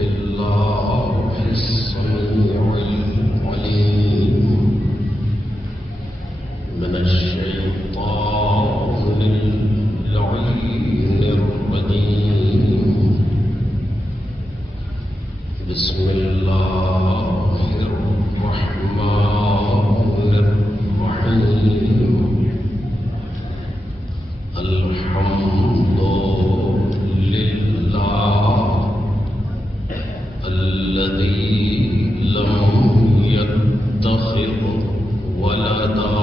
بالله السميع العليم من الشيطان اللعين الرجيم بسم الله الرحمن الرحيم الحمد لله الذي لم يتخذ ولدا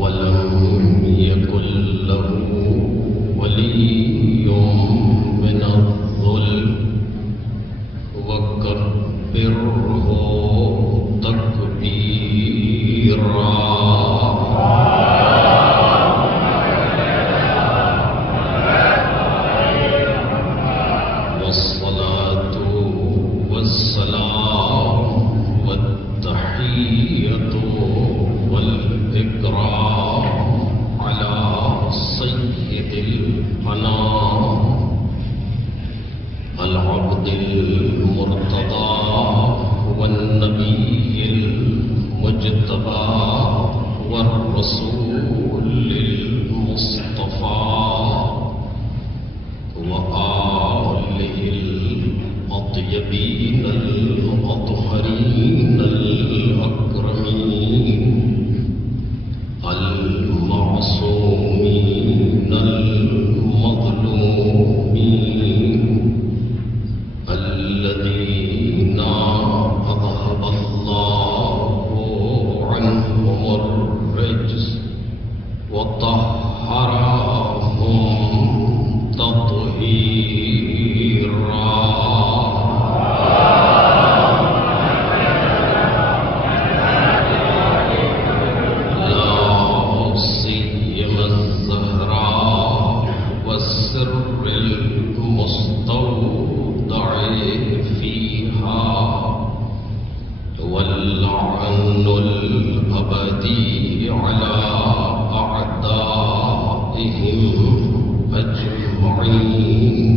ولم يكن له ولي من الذل وكبره تكبيرا والصلاة والسلام والتحية والإكرام على سيد الأنام العبد المرتضى والنبي المجتبى والرسول المصطفى وآله الأطيبين الأطهرين الأكرمين المعصومين المظلومين الذين أذهب الله عنهم الرجس وطهرهم تطهيرا لا سيما الزهراء والسر المستودع فيها واللعن الأبدي على أعدائهم أجمعين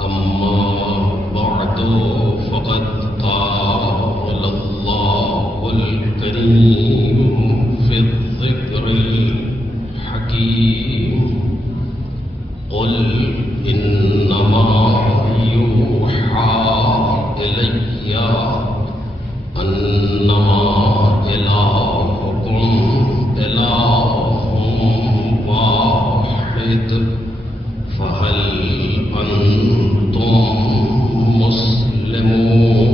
أما بعد فقد قال الله الكريم في الذكر الحكيم قل إنما يوحى إلي أنما إلهكم إله واحد فهل أنتم مسلمون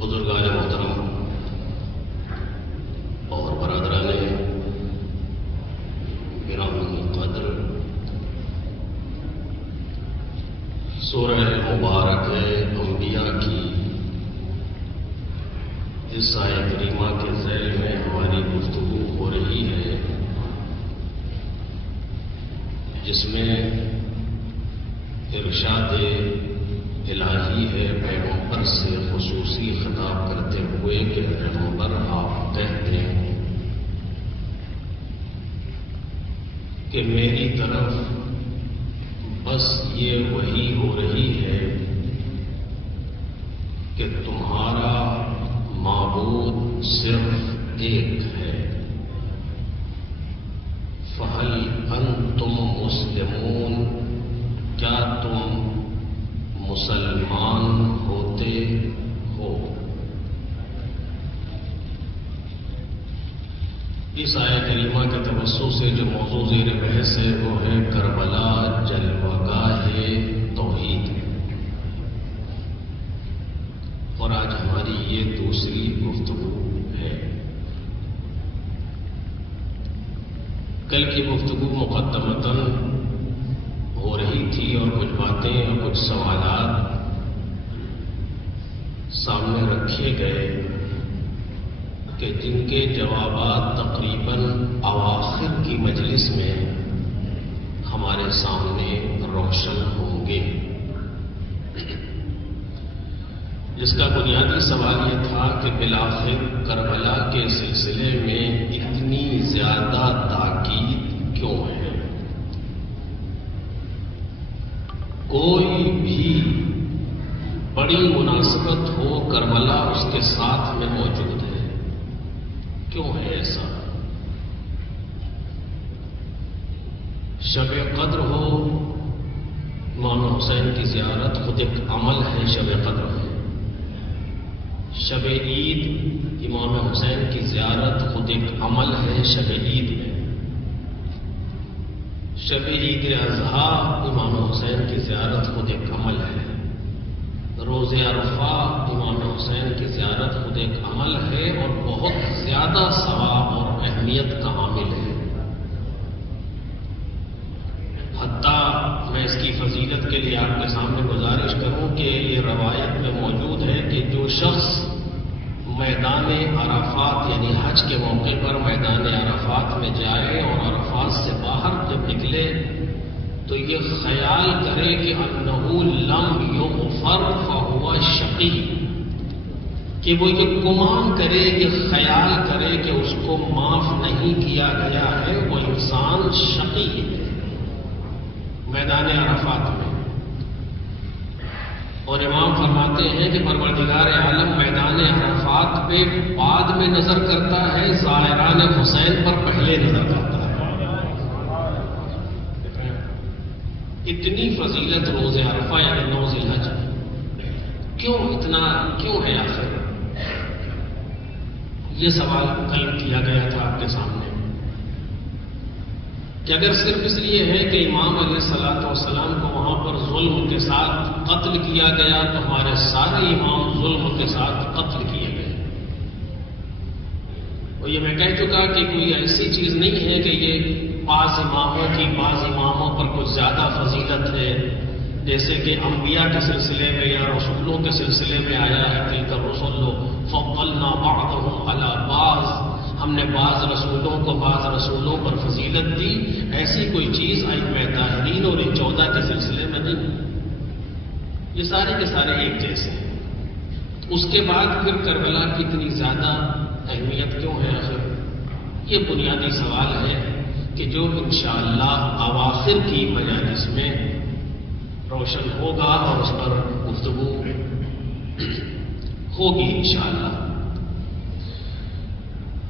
بزرگان محترم اور برادران کرام القدر، سورہ مبارک انبیاء کی اس آیت کریمہ کے ذیل میں ہماری گفتگو ہو رہی ہے، جس میں ارشاد الہی ہے پیغمبر سے خصوصی خطاب کرتے ہوئے کہ پیغمبر آپ کہہ دیں کہ میری طرف بس یہ وحی ہو رہی ہے کہ تمہارا معبود صرف ایک ہے، فہل انتم مسلمون، کیا تم مسلمان ہوتے ہو؟ اس آیت کریمہ کے توسط سے جو موضوع زیر بحث ہے وہ ہے کربلا جلوگاہ توحید، اور آج ہماری یہ دوسری گفتگو ہے۔ کل کی گفتگو مقدمتاً ہو رہی تھی اور کچھ باتیں اور کچھ سوالات سامنے رکھے گئے کہ جن کے جوابات تقریباً اواخر کی مجلس میں ہمارے سامنے روشن ہوں گے۔ جس کا بنیادی سوال یہ تھا کہ بالآخر کربلا کے سلسلے میں اتنی زیادہ تاکید کیوں ہے؟ کوئی بھی بڑی مناسبت ہو، کربلا اس کے ساتھ میں موجود ہے. کیوں ہے ایسا؟ شب قدر ہو، امام حسین کی زیارت خود ایک عمل ہے. شب قدر ہے. شب عید امام حسین کی زیارت خود ایک عمل ہے. شب عید میں شب عید الاضحیٰ امام حسین کی زیارت خود ایک عمل ہے. روز عرفہ امام حسین کی زیارت خود ایک عمل ہے اور بہت زیادہ ثواب اور اہمیت کا حامل ہے. حتیٰ میں اس کی فضیلت کے لیے آپ کے سامنے گزارش کروں کہ یہ روایت میں موجود ہے کہ جو شخص میدان عرفات یعنی حج کے موقع پر میدان عرفات میں جائے اور عرفات سے باہر جب نکلے تو یہ خیال کرے کہ انہ لم یغفر فہو شقی، کہ وہ یہ گمان کرے، یہ خیال کرے کہ اس کو معاف نہیں کیا گیا ہے، وہ انسان شقی ہے میدان عرفات میں. اور امام فرماتے ہیں کہ پروردگار عالم میدان عرفات پہ بعد میں نظر کرتا ہے، زائران حسین پر پہلے نظر کرتا ہے. اتنی فضیلت روز عرفہ یعنی 9 ذی الحج کیوں ہے آخر؟ یہ سوال کل کیا گیا تھا آپ کے سامنے کہ اگر صرف اس لیے ہے کہ امام علیہ الصلوۃ والسلام کو وہاں پر ظلم کے ساتھ قتل کیا گیا تو ہمارے سارے امام ظلم کے ساتھ قتل کیے گئے. اور یہ میں کہہ چکا کہ کوئی ایسی چیز نہیں ہے کہ یہ بعض اماموں پر کچھ زیادہ فضیلت ہے، جیسے کہ انبیاء کے سلسلے میں یا رسولوں کے سلسلے میں آیا ہے تلک الرسل فضلنا بعضهم علی بعض، ہم نے بعض رسولوں پر فضیلت دی. ایسی کوئی چیز ائمہ طاہرین اور ان 14 کے سلسلے میں نہیں. یہ سارے کے سارے ایک جیسے ہیں. اس کے بعد پھر کربلا کی اتنی زیادہ اہمیت کیوں ہے آخر؟ یہ بنیادی سوال ہے کہ جو انشاءاللہ اواخر کی مجالس میں روشن ہوگا اور اس پر گفتگو ہوگی انشاءاللہ.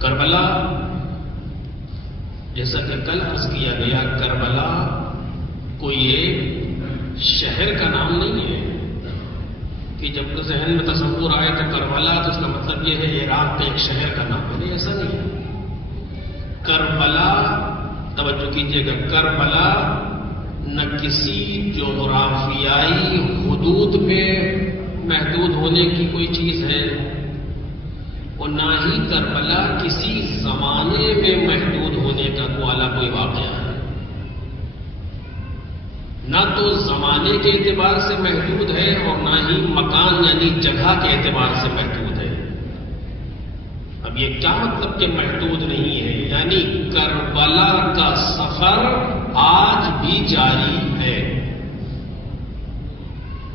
کربلا جیسا کہ کل عرض کیا گیا، کربلا کوئی ایک شہر کا نام نہیں ہے کہ جب ذہن میں تصور آئے تو کربلا تو اس کا مطلب یہ ہے عراق کے ایک شہر کا نام ہے. ایسا نہیں ہے. کربلا، توجہ کیجیے گا، کربلا نہ کسی جغرافیائی حدود پہ محدود ہونے کی کوئی چیز ہے اور نہ ہی کربلا کسی زمانے میں محدود ہونے کا کوئی واقعہ ہے. نہ تو زمانے کے اعتبار سے محدود ہے اور نہ ہی مکان یعنی جگہ کے اعتبار سے محدود ہے. اب یہ کیا مطلب کہ محدود نہیں ہے؟ یعنی کربلا کا سفر آج بھی جاری ہے.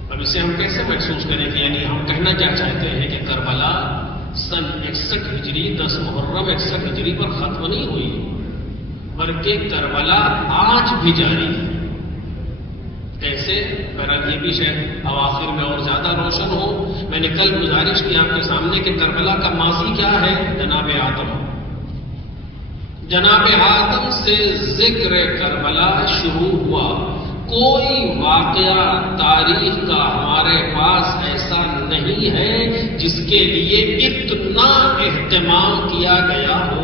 اب اسے ہم کیسے محسوس کریں گے؟ یعنی ہم کہنا کیا چاہتے ہیں کہ کربلا سن 61 ہجری 10 محرم 61 ہجری پر ختم نہیں ہوئی، بلکہ کربلا آج بھی جاری ہے. کیسے؟ بہرحال یہ بھی شاید اواخر میں اور زیادہ روشن ہو. میں نے کل گزارش کی آپ کے سامنے کہ کربلا کا ماضی کیا ہے؟ جناب آدم. جناب آدم سے ذکر کربلا شروع ہوا. کوئی واقعہ تاریخ کا ہمارے پاس ایسا نہیں ہے جس کے لیے اتنا اہتمام کیا گیا ہو.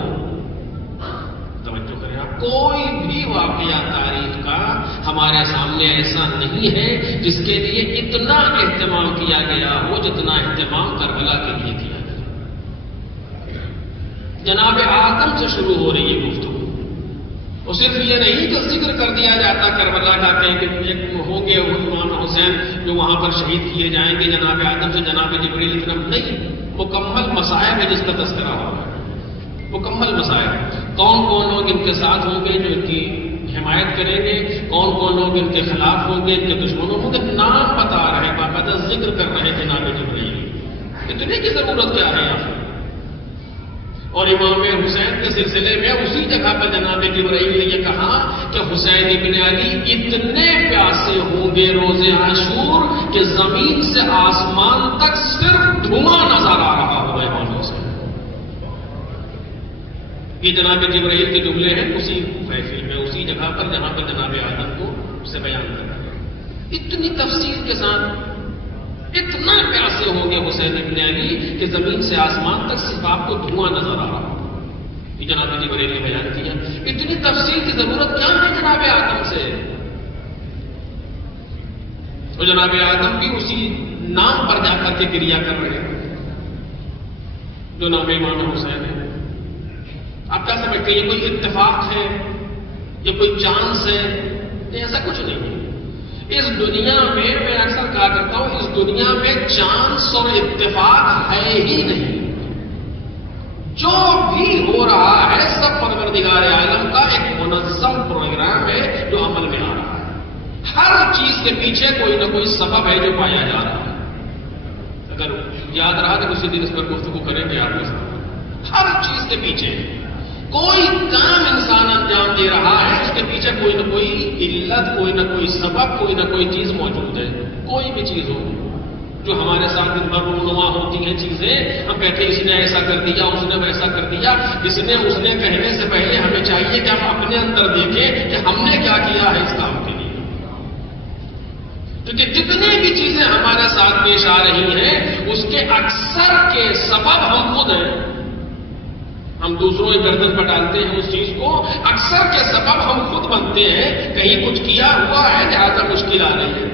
توجہ کریں آپ، کوئی بھی واقعہ تاریخ کا ہمارے سامنے ایسا نہیں ہے جس کے لیے اتنا اہتمام کیا گیا ہو جتنا اہتمام کربلا کے لیے کیا گیا. جناب آدم سے شروع ہو رہی ہے گفتگو. اور صرف یہ نہیں کہ ذکر کر دیا جاتا کربلا کا کہ ہوں گے امام حسین جو وہاں پر شہید کیے جائیں گے جناب آدم سے جناب جبریل اتنا نہیں. مکمل مصائب ہے جس کا تذکرہ ہو رہا ہے. مکمل مصائب. کون کون لوگ ان کے ساتھ ہوں گے جو ان کی حمایت کریں گے، کون کون لوگ ان کے خلاف ہوں گے، ان کے دشمنوں ہوں گے. نام بتا رہے، باقاعدہ ذکر کر رہے جناب جبریل. اتنے کی ضرورت کیا ہے یہاں؟ اور امام حسین کے سلسلے میں اسی جگہ پر جناب جبرائیل نے یہ کہا کہ حسین ابن علی اتنے پیاسے ہوں گے روز عاشور کہ زمین سے آسمان تک صرف دھواں نظر آ رہا ہوگا امام حسین. یہ جناب جبرائیل کے جملے ہیں اسی محفل میں، اسی جگہ پر جہاں پر جناب آدم کو سے بیان کر رہے ہیں. اتنی تفصیل کے ساتھ اتنا پیاسے ہوں گے حسین ابن علی کہ زمین سے آسمان تک صرف آپ کو دھواں نظر آ رہا ہو. یہ جناب جبرائیل نے بیان کیا. اتنی تفصیل کی ضرورت کیا ہے جناب آدم سے؟ تو جناب آدم بھی اسی نام پر جا کر کے کریا کر رہے ہیں جو نام امام حسین ہے. آپ کیا سمجھتے ہیں یہ کوئی اتفاق ہے، یہ کوئی چانس ہے؟ ایسا کچھ نہیں ہے. اس دنیا میں میں اکثر کہا کرتا ہوں، اس دنیا میں چانس اور اتفاق ہے ہی نہیں. جو بھی ہو رہا ہے سب پروردگار عالم کا ایک منظم پروگرام ہے جو عمل میں آ رہا ہے. ہر چیز کے پیچھے کوئی نہ کوئی سبب ہے جو پایا جا رہا ہے. اگر یاد رہا تو اسی دن اس پر گفتگو کریں گے آپ کے ساتھ. ہر چیز کے پیچھے کوئی کام انسان انجام دے رہا ہے، اس کے پیچھے کوئی نہ کوئی علت، کوئی نہ کوئی سبب، کوئی نہ کوئی چیز موجود ہے. کوئی بھی چیز ہو جو ہمارے ساتھ دن بھر رونما ہوتی ہیں چیزیں، ہم کہتے ہیں اس نے ایسا کر دیا، اس نے ویسا کر دیا. اس نے کہنے سے پہلے ہمیں چاہیے کہ ہم اپنے اندر دیکھیں کہ ہم نے کیا کیا ہے اس کام کے لیے. کیونکہ جتنی بھی چیزیں ہمارے ساتھ پیش آ رہی ہیں اس کے اکثر کے سبب ہم خود ہیں. ہم دوسروں کی گردن پر ڈالتے ہیں اس چیز کو، اکثر کے سبب ہم خود بنتے ہیں. کہیں کچھ کیا ہوا ہے لہذا مشکل آ رہی ہے.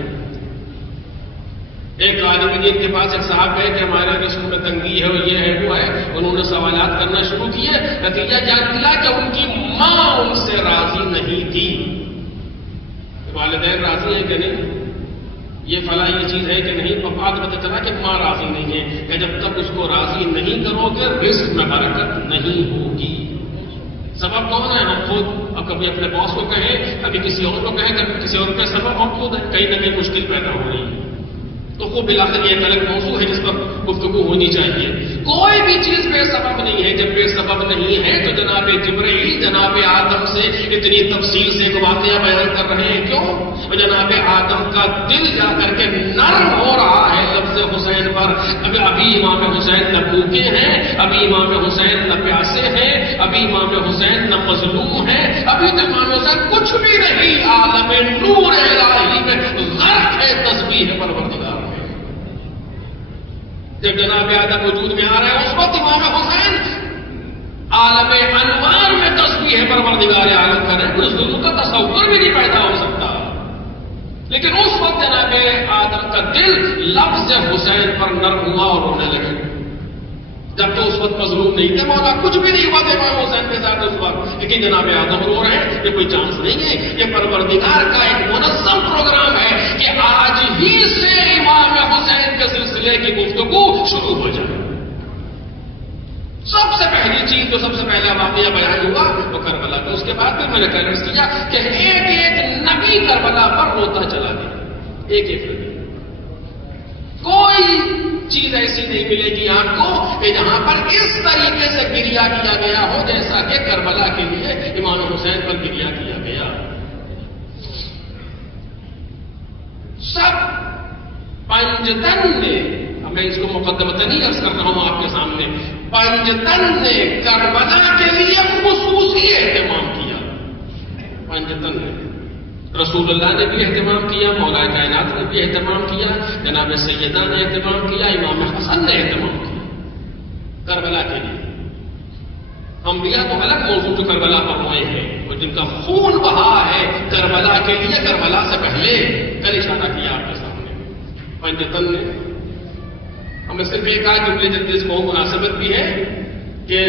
ایک عالم دین کے پاس ایک صاحب ہے کہ ہمارے رشتوں میں تنگی ہے، یہ ہے وہ ہے. انہوں نے سوالات کرنا شروع کیے. نتیجہ جان ملا کہ ان کی ماں ان سے راضی نہیں تھی. والدین راضی ہیں کہ نہیں، یہ فلاں یہ چیز ہے کہ نہیں. بعد پتہ چلا کہ ماں راضی نہیں ہے کہ جب تک اس کو راضی نہیں کرو گے رزق میں برکت نہیں ہوگی. سبب کون ہے؟ ہم خود. اب کبھی اپنے باس کو کہیں، کبھی کسی اور کو کہیں، کبھی کسی اور کے سبب ہم خود ہیں. کہیں نہ کہیں مشکل پیدا ہو رہی ہے. تو خوب بلاخر یہ ایک الگ موضوع ہے جس پر گفتگو ہونی چاہیے. کوئی بھی چیز بے سبب نہیں ہے. جب بے سبب نہیں ہے تو جناب جبرائیل جناب آدم سے اتنی تفصیل سے ایک واقعہ بیان کر رہے ہیں. کیوں؟ جناب آدم کا دل جا کر کے نرم ہو رہا ہے لفظ حسین پر. ابھی امام حسین نہ بھوکے ہیں، ابھی امام حسین نہ پیاسے ہیں، ابھی امام حسین نہ مظلوم ہیں. ابھی تو امام حسین کچھ بھی نہیں، عالم نور الہی میں غرق ہے تسبیح پروردگار. جب جناب آدم وجود میں آ رہا ہے اس وقت امام حسین عالم انوار میں تسبیح پروردگار عالم کر رہے ہیں. اس دنوں کا تصور بھی نہیں پیدا ہو سکتا. لیکن اس وقت جناب آدم کا دل لفظ حسین پر نرم ہوا اور رونے لگے. جب تو اس وقت مظلوم نہیں تھے، مولا کچھ بھی نہیں ہوا تھا امام حسین کے ساتھ اس وقت. لیکن جناب آدم رو رہے ہیں. یہ کوئی چانس نہیں ہے، یہ پروردگار کا ایک منظم پروگرام ہے کہ آج ہی سے امام حسین کے سلسلے کی گفتگو شروع ہو جائے. سب سے پہلی چیز جو سب سے پہلا واقعہ بیان ہوا وہ کربلا تھا. اس کے بعد پھر میں نے کلرس کیا کہ ایک ایک نبی کربلا پر روتا چلا گیا. ایک ایک نبی. کوئی چیز ایسی نہیں ملے گی آپ کو کہ جہاں پر اس طریقے سے گریا کیا گیا ہو جیسا کہ کربلا کے لیے امام حسین پر گریا کیا گیا. سب پنجتن نے، میں اس کو مقدمتن ہی عرض کر رہا ہوں آپ کے سامنے، پنجتن نے کربلا کے لیے خصوصی اہتمام کیا. پنجتن نے، رسول اللہ نے بھی اہتمام کیا، مولا کائنات نے بھی اہتمام کیا، جناب سیدہ نے اہتمام کیا، امام حسن نے اہتمام کیا کربلا کے لیے. انبیاء تو الگ موضوع جو کربلا پر ہوئے ہیں، اور جن کا خون بہا ہے کربلا کے لیے، کربلا سے پہلے کل اشارہ کیا آپ کے سامنے. پنجتن نے، ہمیں صرف ایک آدھ جملے جس کو مناسبت بھی ہے کہ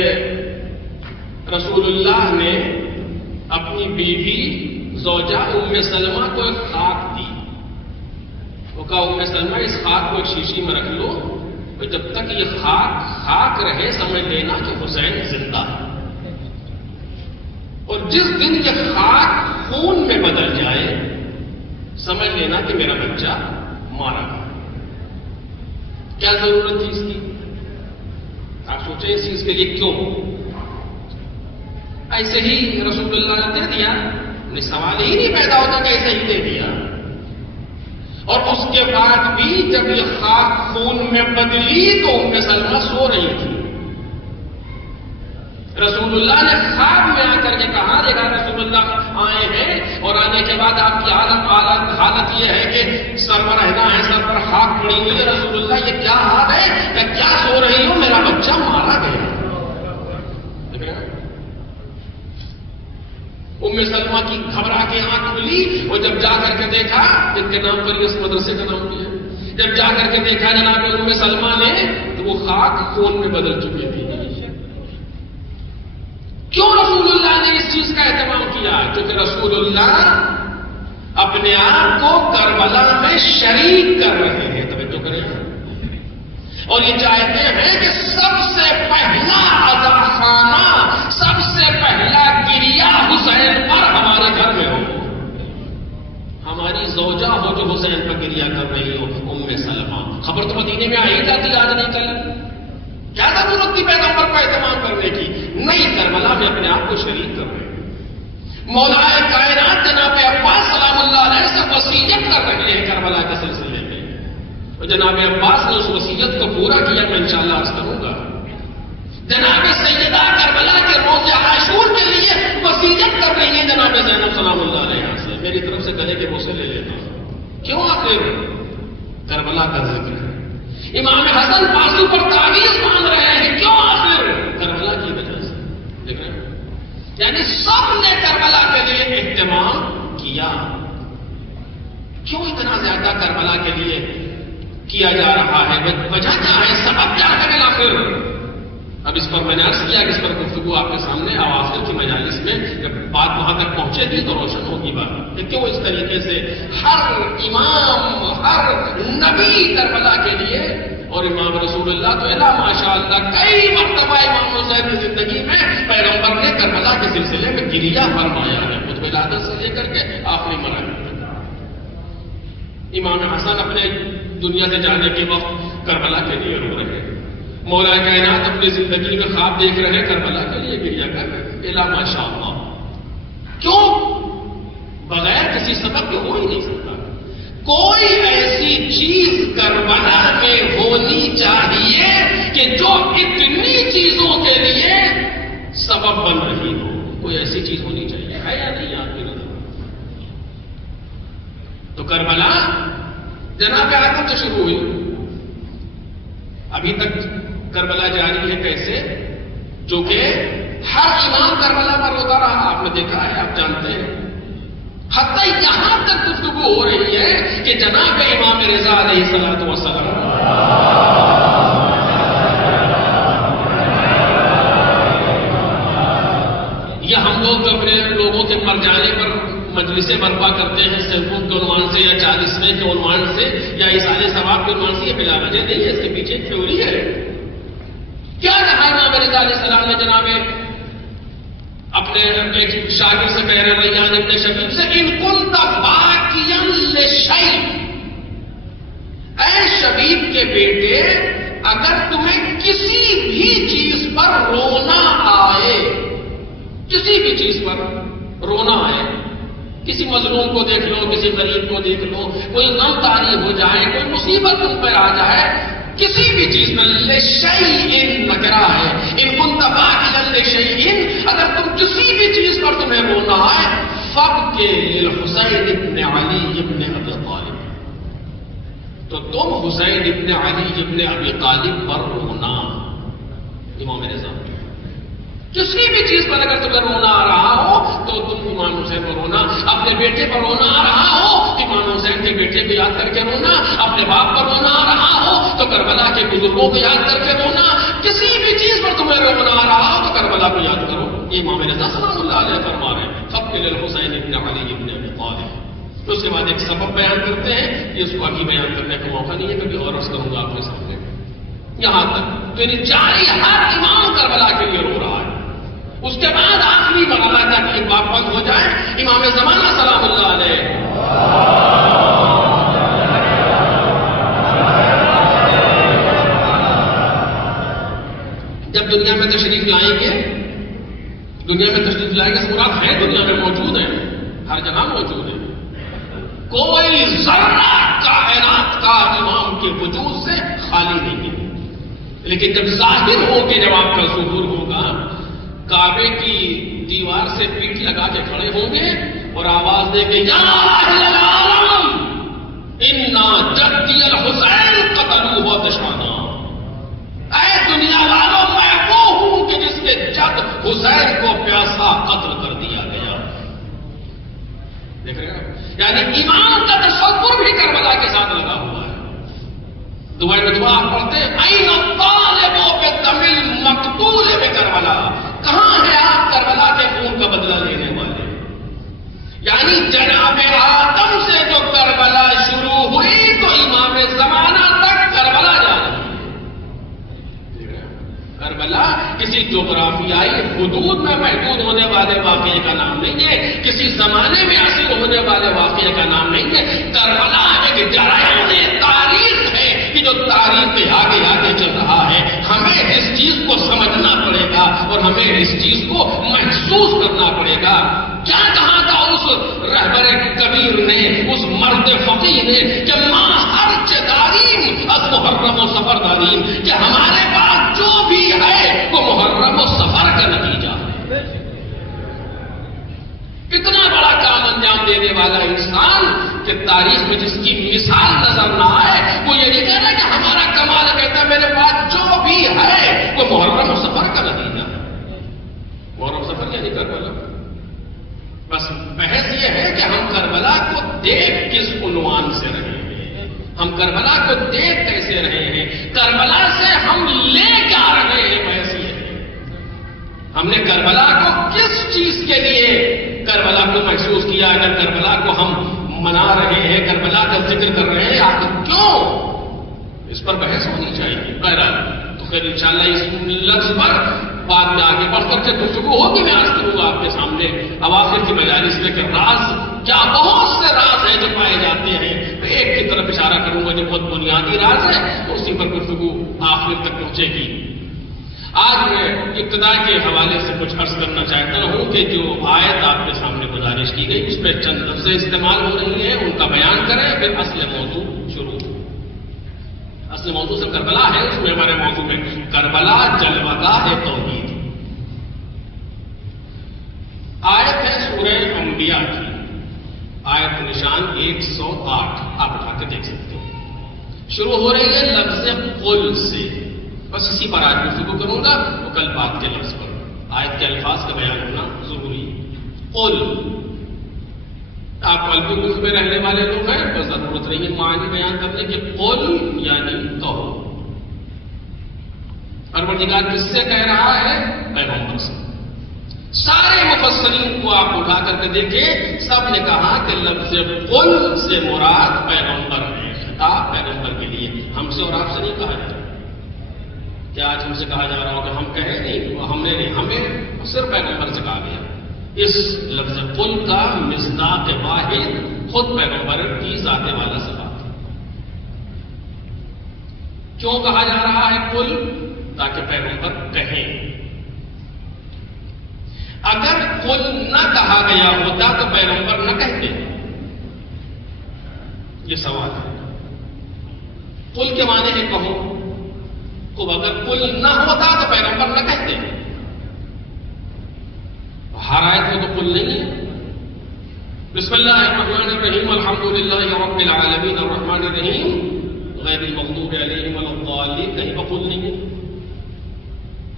رسول اللہ نے اپنی بیوی زوجہ ام سلمہ کو ایک خاک دی. وہ کہا ام سلمہ اس خاک کو ایک شیشی میں رکھ لو، اور جب تک یہ خاک رہے سمجھ لینا کہ حسین زندہ ہے. اور جس دن یہ خاک خون میں بدل جائے سمجھ لینا کہ میرا بچہ مارا گیا. کیا ضرورت تھی اس کی؟ آپ سوچیں اس چیز کے لیے کیوں؟ ایسے ہی رسول اللہ نے دے دیا، سوال ہی نہیں پیدا ہوتا کہ ایسے ہی دے دیا. اور اس کے بعد بھی جب یہ خاک خون میں بدلی تو ام سلمہ سو رہی تھی. رسول اللہ نے خواب میں آ کر کے کہا، دیکھا رسول اللہ آئے ہیں اور آنے کے بعد آپ کی حالت یہ ہے کہ سر پر رہنا ہے، سر پر خاک پڑی ہوئی ہے. رسول اللہ یہ کیا حال ہے کہ کیا سو رہی ہو؟ میرا بچہ مارا گیا. ام سلمہ کی گھبرا کے آنکھ کھلی اور جب جا کر کے دیکھا، جن کے نام پر اس مدرسے کا نام کیا، جب جا کر کے دیکھا جناب ام سلمہ نے تو وہ خاک خون میں بدل چکی تھی. کیوں رسول اللہ نے اس چیز کا اہتمام کیا؟ کیونکہ رسول اللہ اپنے آپ کو کربلا میں شریک کر رہے ہیں. توجہ کریں، اور یہ چاہتے ہیں کہ سب سے پہلا عزاخانہ، سب سے پہلا گریہ حسین پر ہمارے گھر میں ہو. ہماری زوجہ ہو جو حسین پر گریہ کر رہی ہو، ام سلمہ. خبر تو مدینے میں آئی جاتی، آج نہیں کل. کیا ضرورت تھی پیغمبر کو اہتمام کرنے کی؟ نہیں، کربلا میں اپنے آپ کو شریک کر رہے ہیں. مولا کائنات جناب عباس سلام اللہ علیہ سے وصیت کر رہے ہیں کربلا کے سلسلے میں. جناب عباس نے اس وصیت کو پورا کیا، میں انشاءاللہ عرض کروں گا. جناب سیدہ کربلا کے روز عاشور کے لیے وصیت کر رہی ہیں جناب زینب سلام اللہ علیہ سے. میری طرف سے گلے کے بوسے لے لیتا ہوں. کیوں آخر کربلا کا ذکر ہے؟ امام حسن بازو پر تعویذ باندھ رہے ہیں، کیوں آخر؟ کربلا کی وجہ سے. دیکھ رہے ہیں، یعنی سب نے کربلا کے لیے اہتمام کیا. کیوں اتنا زیادہ کربلا کے لیے کیا جا رہا ہے؟ وجہ کیا ہے؟ سبب کیا ہے آخر؟ اب اس پر میں نے عرض کیا کہ اس پر گفتگو آپ کے سامنے آواز کی مجالس میں جب بات وہاں تک پہنچے گی تو روشن ہوگی بات کہ کیوں اس طریقے سے ہر امام، ہر نبی کربلا کے لیے، اور امام رسول اللہ تو الا ماشاء اللہ کئی مرتبہ امام حسین کی زندگی میں پیغمبر نے کربلا کے سلسلے میں گریہ فرمایا ہے، خود ولادت سے لے کر کے آخری مراحل تک. امام حسن اپنے دنیا سے جانے کے وقت کربلا کے لیے رو رہے ہیں. مولا کائنات اپنی زندگی میں خواب دیکھ رہے ہیں، کربلا کے لیے گریہ کر رہے ہیں. الا ماشاء اللہ. کیوں؟ بغیر کسی سبب کے ہو ہی نہیں سکتا. کوئی ایسی چیز کربلا میں ہونی چاہیے کہ جو اتنی چیزوں کے لیے سبب بن رہی ہو. کوئی ایسی چیز ہونی چاہیے، ہے یا نہیں آپ کی نظر؟ تو کربلا جناب آدم سے شروع ہوئی، ابھی تک کربلا جاری ہے. کیسے؟ جو کہ ہر امام کربلا پر روتا رہا. آپ نے دیکھا ہے، آپ جانتے ہیں. حتیٰ یہاں تک گفتگو ہو رہی ہے کہ جناب امام رضا علیہ الصلوۃ والسلام یا ہم لوگ جو اپنے لوگوں کے مر جانے پر مجلسیں برپا کرتے ہیں سیلفون کے عنوان سے یا 40ویں کے عنوان سے یا اصال ثواب کے عنوان سے، یہ بلا وجہ نہیں ہے. اس کے پیچھے ایک تھیوری ہے. کیا کہا امام رضا علیہ السلام نے جناب اپنے ایک شاگرد سے کہہ رہے ریان ابن شبیب سے، ان کنت باکیا لشیء، اے شبیب کے بیٹے اگر تمہیں کسی بھی چیز پر رونا آئے، کسی بھی چیز پر رونا آئے، کسی مظلوم کو دیکھ لو، کسی غریب کو دیکھ لو، کوئی غم طاری ہو جائے، کوئی مصیبت تم پر آ جائے، کسی بھی چیز میں لشیء نکرہ ہے، ان کنت باکیا لشیء، اگر تم کسی بھی چیز پر تمہیں رونا آئے، فابکی للحسین ابن علی ابن ابی طالب، تو تم حسین ابن علی ابن ابی طالب پر رونا. امام رضا کسی بھی چیز پر اگر تمہیں رونا آ رہا ہو تو تم امام حسین پر رونا. اپنے بیٹے پر رونا آ رہا ہو، امام حسین کے بیٹے کو یاد کر کے رونا. اپنے باپ پر رونا آ رہا ہو تو کربلا کے بزرگوں کو یاد کر کے رونا. کسی بھی چیز پر تمہیں رونا آ رہا ہو تو کربلا کو یاد کرو. یہ امام رضا سلام اللہ علیہ فرما رہے ہیں، فابکی للحسین ابن علی ابن ابی طالب. اس کے بعد ایک سبب بیان کرتے ہیں، یہ اس کو ابھی بیان کرنے کا موقع نہیں ہے، کبھی اور عرض کروں گا آپ کے سامنے. یہاں تک تو یعنی جاری ہر امام کربلا کے لیے رو رہا ہے. اس کے بعد آخری مرحلہ تک یہ بات بند ہو جائے، امام زمانہ سلام اللہ علیہ دنیا میں تشریف لائیں گے، دنیا میں تشریف لائیں گے، مراد ہیں دنیا میں موجود ہیں، ہر جگہ موجود ہیں. کوئی ذرہ کائنات کا امام کے وجود سے خالی نہیں ہے. لیکن جب ظاہر ہو کے جب آپ کا ظہور ہوگا، کعبے کی دیوار سے پیٹھ لگا کے کھڑے ہوں گے اور آواز دیں گے یا اہل العالم انا جدی الحسین قتلوہ دشانا. اے دنیا والوں، میں وہ ہوں کہ جس کے جد حسین کو پیاسا قتل کر دیا گیا. دیکھ رہے ہیں، یعنی ایمان کا تصور بھی کربلا کے ساتھ لگا ہوا ہے. دعائیں میں دعا پڑھتے ہیں این الطالب بدم المقتول بکربلا. کہاں ہے آپ کربلا کے خون کا بدلہ لینے والے؟ یعنی جناب آدم سے جو کربلا شروع ہوئی تو امام زمانہ تک کربلا جا رہی ہے. کربلا کسی جغرافیائی حدود میں محدود ہونے والے واقعے کا نام نہیں ہے، کسی زمانے میں حاصل ہونے والے واقعے کا نام نہیں ہے. کربلا ایک جرائم تاریخ ہے کہ جو تاریخ کے آگے آگے چل رہا ہے. ہمیں اس چیز کو سمجھنا پڑے گا اور ہمیں اس چیز کو محسوس کرنا پڑے گا. کیا کہا تھا اس رہبر کبیر نے، اس مرد فقیہ نے کہ ماں ہر چدارین از محرم و سفر دارین، کہ ہمارے پاس جو بھی ہے وہ محرم و سفر کا نتیجہ ہے. کتنا بڑا کام انجام دینے والا انسان کہ تاریخ میں جس کی مثال نظر نہ آئے، وہ یہ نہیں کہنا کہ ہمارا کمال ہے، کہتا ہے میرے پاس جو بھی ہے وہ محرم و سفر کا نتیجہ ہے. محرم سفر یعنی کربلا. بس بحث یہ ہے کہ ہم کربلا کو دیکھ کس عنوان سے رہے ہیں، ہم کربلا کو دیکھ کیسے رہے ہیں، کربلا سے ہم لے کیا رہے ہیں. بحث یہ ہے ہم نے کربلا کو کس چیز کے لیے کربلا کو محسوس کیا. اگر کربلا کو ہم منا رہے ہیں، کربلا کا ذکر کر رہے ہیں، آخر کیوں؟ اس پر بحث ہونی چاہیے. بہرحال تو خیر انشاءاللہ اس لفظ پر بعد میں آگے بڑھ کر کے گفتگو ہوگی. میں آج کروں گا آپ کے سامنے اواخر کی مجالس میں کہ راز کیا، بہت سے راز ہیں جو پائے جاتے ہیں. ایک کی طرف اشارہ کروں گا جو بہت بنیادی راز ہے، اسی پر گفتگو آخر تک پہنچے گی. آج میں ابتدا کے حوالے سے کچھ عرض کرنا چاہتا ہوں کہ جو آیت آپ کے سامنے گزارش کی گئی اس میں چند لفظیں استعمال ہو رہی ہیں، ان کا بیان کریں، پھر اصل موضوع شروع. اصل موضوع سے کربلا ہے، اس میں ہمارے موضوع میں کربلا جلوگاہ توحید. آیت ہے سورہ انبیاء کی، آیت نشان 108، آپ اٹھا کے دیکھ سکتے ہیں. شروع ہو رہی ہے لفظ قل سے. بس اسی پر آج گفتگو کروں گا، وہ کل بات کے لفظ پر. آیت کے الفاظ کا بیان ہونا ضروری. قل، آپ عربی ملک میں رہنے والے لوگ ہیں، بس ضرورت نہیں ہے معنی بیان کرنے کے. قل یعنی کہو. پروردگار کس سے کہہ رہا ہے؟ پیغمبر سے. سارے مفسرین کو آپ اٹھا کر کے دیکھیں، سب نے کہا کہ لفظ قل سے مراد پیغمبر ہے. خطاب پیغمبر کے لیے، ہم سے اور آپ سے نہیں کہا جائے. کیا آج ہم سے کہا جا رہا ہو کہ ہم کہیں نہیں، ہم نے نہیں، ہمیں صرف پیغمبر سے کہا گیا. اس لفظ قل کا مصداق واحد خود پیغمبر کی ذات والا صفات. کیوں کہا جا رہا ہے قل؟ تاکہ پیغمبر کہیں. اگر قل نہ کہا گیا ہوتا تو پیغمبر نہ کہتے. یہ سوال ہے. قل کے معنی ہے کہو. تو اگر قل نہ ہوتا تو پیغمبر نہ کہتے. ہر آیت میں تو قل نہیں ہے. بسم اللہ الرحمن الرحیم الحمدللہ رب العالمین الرحمن الرحیم غیر المغضوب علیہم ولا الضالین، کہیں پر قل نہیں ہے.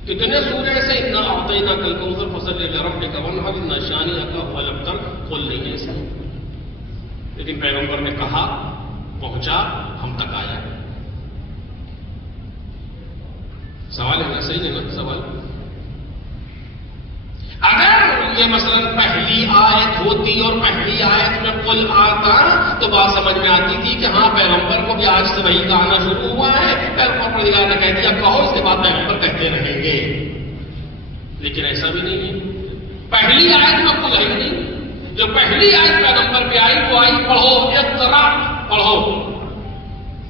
کتنے سورے سے انا اعطیناک الکوثر فصلی لربک وانحر ان شانئک هو الابتر، قل نہیں ہے اس میں. لیکن پیغمبر نے کہا، پہنچا، ہم تک آیا. سوال ہے نا؟ صحیح نہیں نا سوال؟ اگر یہ مثلا پہلی آیت ہوتی اور پہلی آیت میں قل آتا تو بات سمجھ میں آتی تھی کہ ہاں پیغمبر کو بھی آج سے وہی کہنا شروع ہوا ہے، پروردگار نے کہہ دیا کہو، اس کے بعد پیغمبر کہتے رہیں گے. لیکن ایسا بھی نہیں ہے. پہلی آیت میں قل ہے نہیں. جو پہلی آیت پیغمبر پہ آئی وہ آئی پڑھو، اقرا، پڑھو.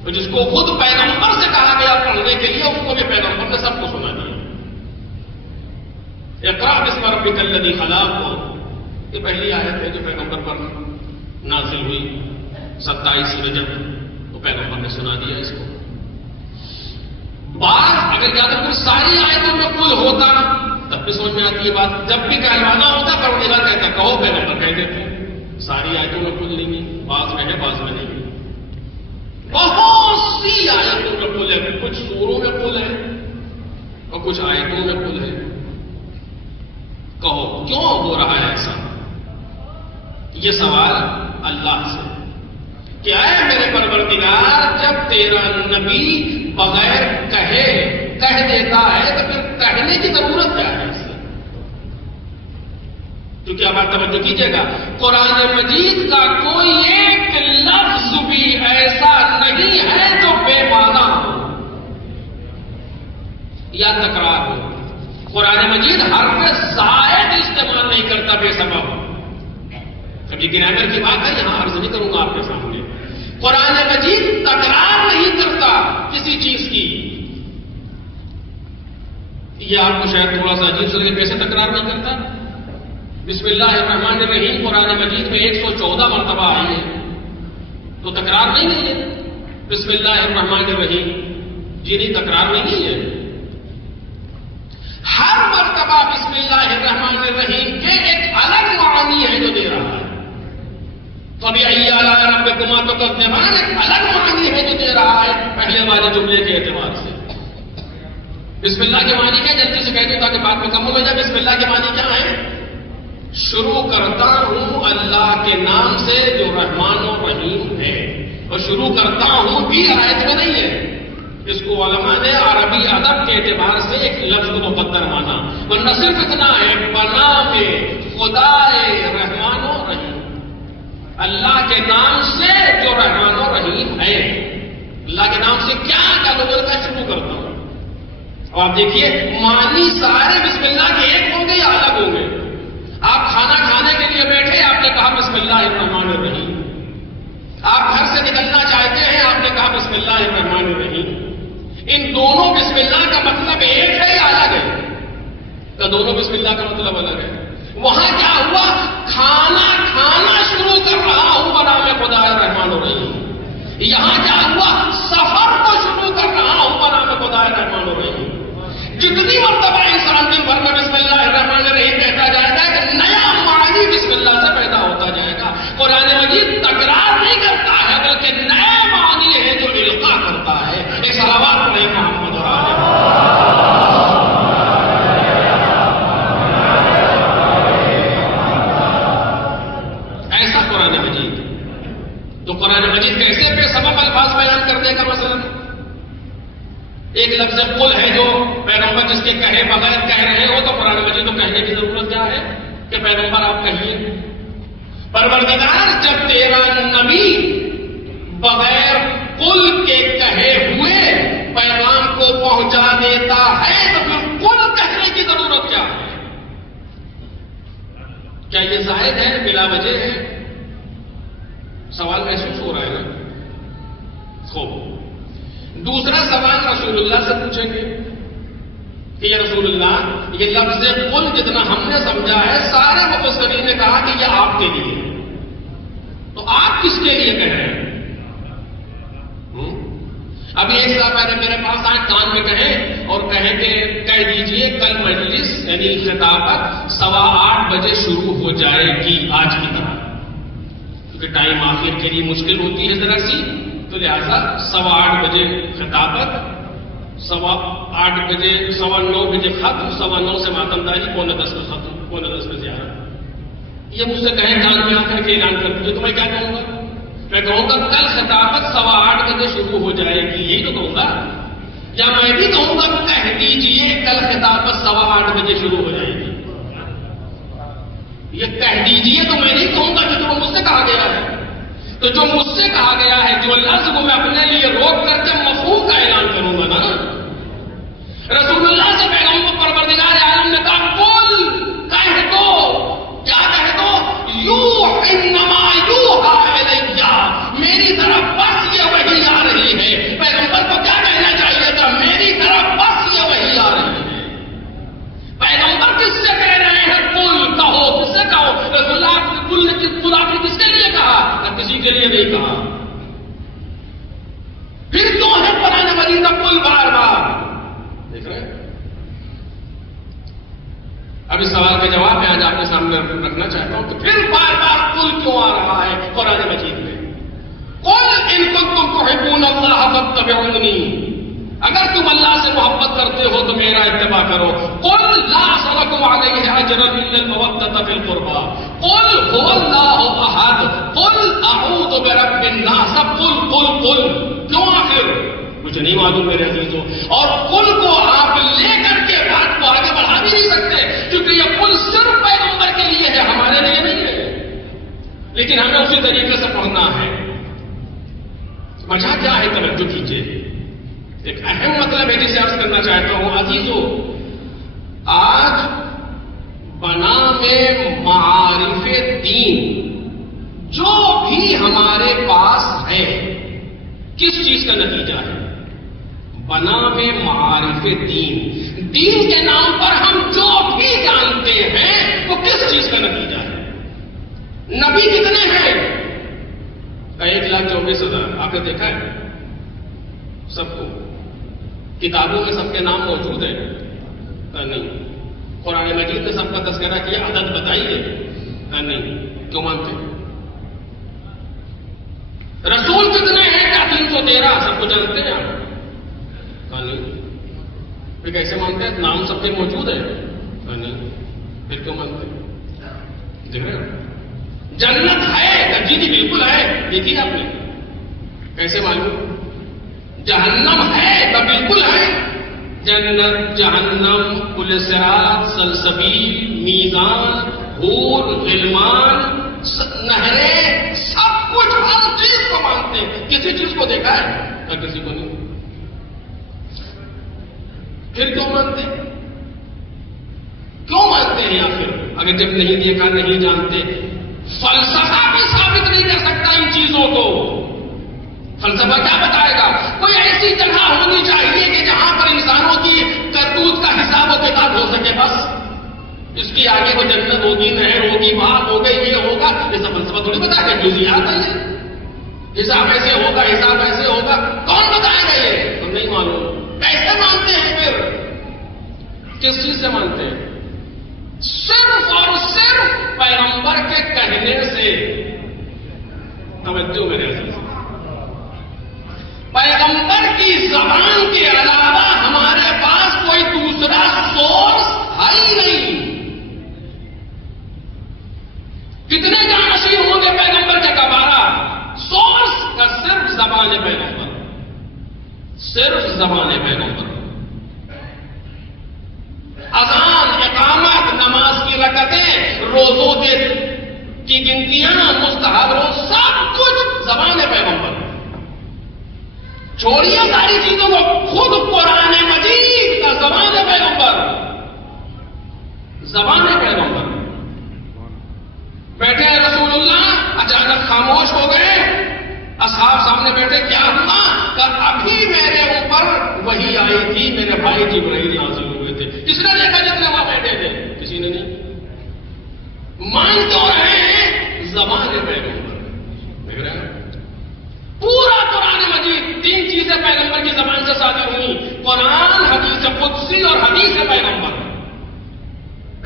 تو جس کو خود پیغمبر سے کہا گیا پڑھنے کے لیے، اس کو بھی پیغمبر نے سب کو سنا دیا. ربک الذی خلق، یہ پہلی آیت ہے جو پیغمبر پر نازل ہوئی 27 رجب، تو پیغمبر نے سنا دیا اس کو. بعض اگر یاد رکھو ساری آیتوں میں کل ہوتا تب بھی سمجھ میں آتی ہے بات. جب بھی کہلوانا ہوتا پروردگار کہتا کہو، پیغمبر کہہ دیتے. ساری آیتوں میں کل نہیں ہے، بعض میں ہے بعض میں نہیں ہے. بہت سی آیتوں میں کل ہے، کچھ سوروں میں کل ہے اور کچھ آیتوں میں کل ہے. کہو کیوں ہو رہا ہے ایسا؟ یہ سوال اللہ سے کہ اے میرے پروردگار، جب تیرا نبی بغیر کہہ دیتا ہے تو پھر کہنے کی ضرورت کیا ہے اس سے؟ کیونکہ اب آپ توجہ کیجیے گا، قرآن مجید کا کوئی ایک لفظ بھی ایسا نہیں ہے جو بے معنی ہو یا تکرار ہو. قرآن مجید حرف زائد استعمال نہیں کرتا بے سبب. کبھی گرامر کی بات ہے، یہاں عرض نہیں کروں گا آپ کے سامنے. قرآن مجید تکرار نہیں کرتا کسی چیز کی. یہ آپ کو شاید تھوڑا سا عجیب سے لگے، کیسے تکرار نہیں کرتا؟ بسم اللہ الرحمن الرحیم قرآن مجید میں 114 مرتبہ آئی ہے، تو تکرار نہیں ہے. بسم اللہ الرحمن الرحیم جی نہیں، تکرار نہیں ہے. ہر مرتبہ بسم اللہ الرحمن الرحیم کے ایک الگ معنی ہے جو دے رہا ہے. فَبِأَيِّ آلَاءِ رَبِّكُمَا تُكَذِّبَانِ ایک الگ معنی ہے جو دے رہا ہے پہلے والے جملے کے اعتبار سے. بسم اللہ کے معنی کیا؟ جلدی سے کہہ دوں تاکہ بات مکمل ہو جائے. بسم اللہ کے معنی کیا ہے؟ شروع کرتا ہوں اللہ کے نام سے جو رحمان و رحیم ہے. اور شروع کرتا ہوں بھی آیت میں نہیں ہے. اس کو علماء نے عربی ادب کے اعتبار سے ایک لفظ کو مقدر مانا، ورنہ صرف اتنا ہے بنام خدا رحمان و رحیم، اللہ کے نام سے جو رحمان و رحیم ہے. اللہ کے نام سے کیا لوگوں کا شروع کرتا ہوں. اور آپ دیکھیے معنی سارے بسم اللہ کے ایک ہوں گے یا الگ ہوں گے. آپ کھانا کھانے کے لیے بیٹھے، آپ نے کہا بسم اللہ الرحمن الرحیم. آپ گھر سے نکلنا چاہتے ہیں، آپ نے کہا بسم اللہ الرحمن الرحیم. ان دونوں بسم اللہ کا مطلب ایک ہے یا الگ ہے؟ تو دونوں بسم اللہ کا مطلب الگ ہے. وہاں کیا ہوا؟ کھانا کھانا شروع کر رہا ہوں بنام خدا رحمان الرحیم. یہاں کیا ہوا؟ سفر کو شروع کر رہا ہوں بنام خدا رحمان الرحیم. جتنی مرتبہ انسان دن بھر میں بسم اللہ الرحمن الرحیم کہتا جائے گا، ایک نیا معنی بسم اللہ سے پیدا ہوتا جائے گا. قرآن مجید تکرار نہیں کرتا ہے بلکہ نئے معنی ہے جو القاء کرتا ہے. ایک صلوات پڑھیں محمد اور آل ایسا قرآن مجید. تو قرآن مجید کیسے بے سبب الفاظ بیان کر دے گا؟ مثلا ایک لفظ قل ہے جو پیغمبر جس کے کہے بغیر کہہ رہے ہو، تو قرآن مجید کو کہنے کی ضرورت کیا ہے کہ پیغمبر آپ کہیے. پروردگار جب تیرا نبی بغیر قل کے کہے ہوئے پیغام کو پہنچا دیتا ہے تو پھر قل کہنے کی ضرورت کیا ہے؟ کیا یہ زائد ہے، بلا وجہ ہے؟ سوال محسوس ہو رہا ہے نا. خوب. دوسرا سوال رسول اللہ سے پوچھیں گے کہ یا رسول اللہ، یہ لفظ قل جتنا ہم نے سمجھا ہے سارے مفسرین نے کہا کہ یہ آپ کے لیے، تو آپ کس کے لیے کہہ رہے ہیں؟ ابھی ایک سال پہلے میرے پاس آئے، کان میں کہیں اور کہیں کہ کہہ دیجئے کل مجلس یعنی خطابت 8:15 بجے شروع ہو جائے گی آج کی طرح، کیونکہ ٹائم آخر کے لیے مشکل ہوتی ہے ذرا سی، تو لہذا 8:15 بجے خطابت، 8:15 بجے 9:15 بجے ختم، 9:15 سے ماتمداری، 9:45 میں ختم، 9:45 میں زیارت. یہ مجھ سے کہیں کان میں آ کر کے اعلان کر دیجیے، تو میں کیا کہوں گا؟ میں کہوں گا کل خطابت 8:15 بجے شروع ہو جائے گی، یہی تو کہوں گا. یا میں بھی کہوں گا کہہ دیجئے کل خطابت 8:15 بجے شروع ہو جائے گی. یہ کہہ دیجئے تو میں نہیں کہوں گا کہ تو مجھ سے کہا گیا ہے. تو جو مجھ سے کہا گیا ہے، جو لفظ کو میں اپنے لیے روک کر کے مفہوم کا اعلان کروں گا نا. رسول اللہ سے پیغمبر پروردگار عالم نے کہا قل، کہہ دو. کیا کہہ دو؟ انما یوحی الیہ، میری طرف بس یہ وحی آ رہی ہے. پیغمبر کو کیا کہنا چاہیے تھا؟ میری طرف بس یہ وحی آ رہی ہے. پیغمبر کس سے کہہ رہے ہیں؟ اس سوال کے جواب میں آج آپ کے سامنے رکھنا چاہتا ہوں کہ پھر بار بار قل کیوں آ رہا ہے قرآن مجید میں؟ قل ان کنتم تحبون اللہ فاتبعونی، اگر تم اللہ سے محبت کرتے ہو تو میرا اتباع کرو. قل لا اسألکم علیہ اجرا الا المودۃ فی القربى، قل هو اللہ احد، قل اعوذ برب الناس، قل کیوں آخر؟ مجھے نہیں معلوم میرے عزیزوں. اور قل کو آپ لے کر کے بات کو آگے بڑھا بھی نہیں سکتے، کیونکہ یہ قل صرف پیغمبر کے لیے ہے، ہمارے لیے نہیں ہے. لیکن ہمیں اسی طریقے سے پڑھنا ہے. وجہ کیا ہے؟ توجہ کیجیے، ایک اہم مطلب ہے جسے عرض کرنا چاہتا ہوں. عزیزو، آج بنام معارف دین جو بھی ہمارے پاس ہے کس چیز کا نتیجہ ہے؟ بنام معارف دین، دین کے نام پر ہم جو بھی جانتے ہیں وہ کس چیز کا نتیجہ ہے؟ نبی کتنے ہیں؟ 1,24,000. آپ نے دیکھا ہے سب کو؟ کتابوں میں سب کے نام موجود ہیں؟ نہیں. قرآن مجید میں سب کا تذکرہ کیا، عدد بتائیے؟ نہیں. کیوں مانتے ہیں؟ رسول کتنے ہیں؟ کیا 313 سب کو جانتے ہیں آپ؟ نہیں. پھر کیسے مانتے ہیں؟ نام سب کے موجود ہیں؟ نہیں. پھر کیوں مانتے ہیں؟ دیکھ رہے ہیں؟ جنت ہے؟ جی بالکل ہے. دیکھیے آپ نے کیسے معلوم؟ جہنم ہے؟ بالکل ہے. جنت، جہنم، پل صراط، سلسبیل، میزان، حور، غلمان، نہریں، سب کچھ ہر چیز کو مانتے ہیں. کسی چیز کو دیکھا ہے؟ کسی کو نہیں. پھر کیوں مانتے ہیں؟ کیوں مانتے ہیں آخر اگر جب نہیں دیکھا، نہیں جانتے؟ فلسفہ بھی ثابت نہیں کر سکتا ان چیزوں کو. فلسفہ کیا بتائے گا؟ کوئی ایسی جگہ ہونی چاہیے کہ جہاں پر انسانوں کی کرتوت کا حساب و کتاب ہو سکے. بس اس کی آگے وہ جنت ہوگی، نہر ہوگی، باغ ہوگا، یہ ہوگا. یہ سب فلسفہ تھوڑی بتا گا. جزیات ہے یہ، حساب ایسے ہوگا، حساب ایسے ہوگا. کون بتائے گا؟ یہ ہم نہیں معلوم. کیسے مانتے ہیں پھر؟ کس چیز سے مانتے ہیں؟ صرف اور صرف پیغمبر کے کہنے سے. توجہ میرے عزیز، پیغمبر کی زبان کے علاوہ ہمارے پاس کوئی دوسرا سورس ہے ہی نہیں. کتنے جانشین ہوں گے پیغمبر کے کبارہ؟ سورس کا صرف زبان پیغمبر، صرف زبان پیغمبر. اذان، اقامت، نماز کی رکعتیں، روزوں کی گنتیاں، مستحب روز، سب کچھ زبان پیغمبر. چھوڑیے ساری چیزوں کو، خود قرآن مجید کا زبان پیغمبر، زبان پیغمبر. بیٹھے رسول اللہ، اچانک خاموش ہو گئے. اصحاب سامنے بیٹھے، کیا ہوا؟ کہ ابھی میرے اوپر وحی آئی تھی، میرے بھائی جبرائیل نازل ہوئے تھے. کس نے دیکھا جتنے وہاں بیٹھے تھے؟ کسی نے نہیں. مان کیوں رہے ہیں؟ زبان پیغمبر. دیکھ رہے ہیں پورا قرآن مجید 3 چیزیں پیغمبر کی زبان سے صادر ہوئی: قرآن، حدیث قدسی اور حدیث پیغمبر.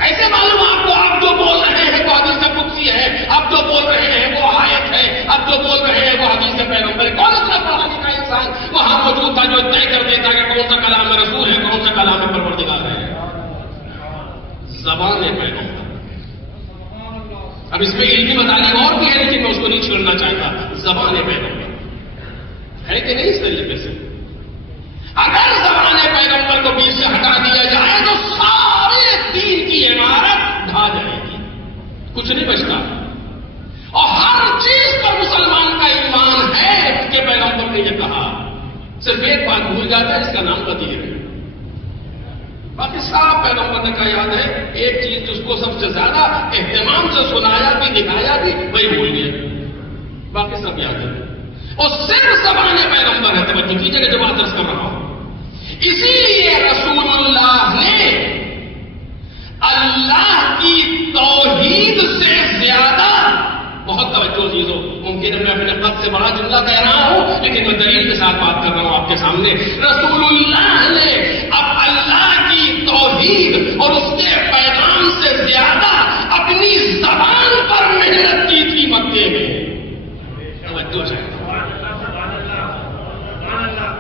ایسے معلوم آپ کو آپ جو بول رہے ہیں وہ حدیث قدسی ہے، آپ جو بول رہے ہیں وہ آیت ہے، آپ جو بول رہے ہیں وہ حدیث پیغمبر ہے. کون سا پڑھا لکھا انسان وہاں موجود تھا جو طے کر دیتا کہ کون سا کلام رسول ہے، کون سا کلام پروردگار ہے؟ زبان پیغمبر. اب اس میں علمی مطالب اور بھی ہے لیکن میں اس کو نہیں چھوڑنا چاہتا. زبان پیغمبر ہے کہ نہیں؟ اس طریقے سے اگر زبان پیغمبر کو بیچ سے ہٹا دیا جائے تو سارے دین کی عمارت ڈھا جائے گی، کچھ نہیں بچتا. اور ہر چیز پر مسلمان کا ایمان ہے کہ پیغمبر نے یہ کہا. صرف ایک بات بھول جاتا ہے، اس کا نام بدیر ہے. باقی صاحب پیغمبر نے کہا یاد ہے. ایک چیز جس کو سب سے زیادہ اہتمام سے سنایا بھی، دکھایا بھی، وہی بھول گئے. باقی سب یاد ہے. اور صرف زبان پیغمبر ہے. توجہ کیجیے کہ جو بات عرض کر رہا ہوں. اسی لیے رسول اللہ نے اللہ کی توحید سے زیادہ، بہت توجہ عزیزو، ممکن ہے میں اپنے قد سے بڑا جملہ کہہ رہا ہوں لیکن میں دلیل کے ساتھ بات کر رہا ہوں آپ کے سامنے. رسول اللہ نے اب اللہ کی توحید اور اس کے پیغام سے سے زیادہ اپنی زبان پر محنت کی تھی مکے میں.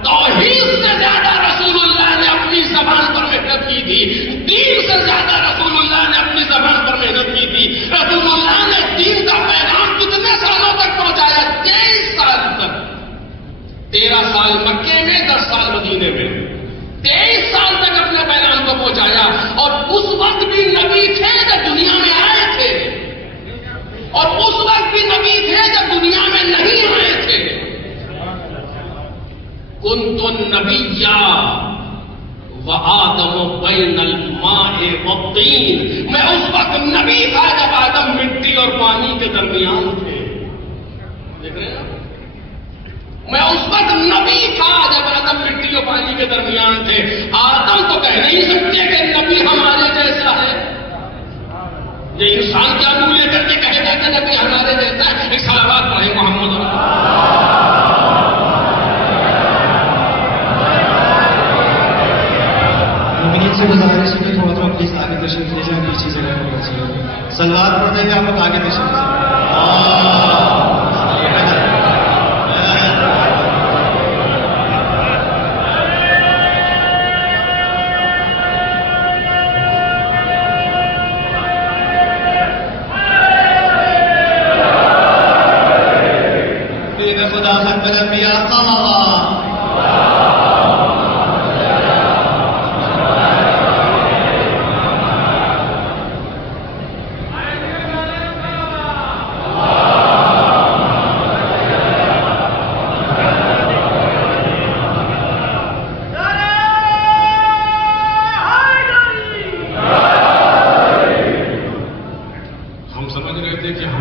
توحید سے زیادہ رسول اللہ نے اپنی زبان پر محنت کی تھی. دین سے زیادہ رسول اللہ نے اپنی زبان پر محنت کی تھی. رسول اللہ نے دین کا پیغام کتنے سالوں تک پہنچایا؟ 23 سال تک. 13 سال مکے میں، 10 سال مدینے میں. 23 سال تک اپنے پیغام کو پہنچایا. اور اس وقت بھی نبی تھے جب دنیا میں آئے تھے، اور اس وقت بھی نبی تھے جب دنیا میں نہیں آئے تھے. کنت النبیّا وآدم بین الماء والطین. میں اس وقت نبی تھا جب آدم مٹی اور پانی کے درمیان تھے. دیکھ رہے ہیں؟ میں اس وقت نبی تھا جب آدم مٹی اور پانی کے درمیان تھے. آدم تو کہہ نہیں سکتے کہ نبی ہمارے جیسا ہے. یہ انسان کیا منہ لے کر کے کہے گا کہ نبی ہمارے جیسا ہے؟ ایک صلوات پڑھیں محمد سے گزارش ہے کہ تھوڑا تھوڑا پلیز آگے تشریف لے جائیں. پیچھے سے رہنا چاہیے. سلوات پڑھتے ہوئے آپ لوگ آگے تشریف لے. خدا ختم الانبیاء صلی اللہ.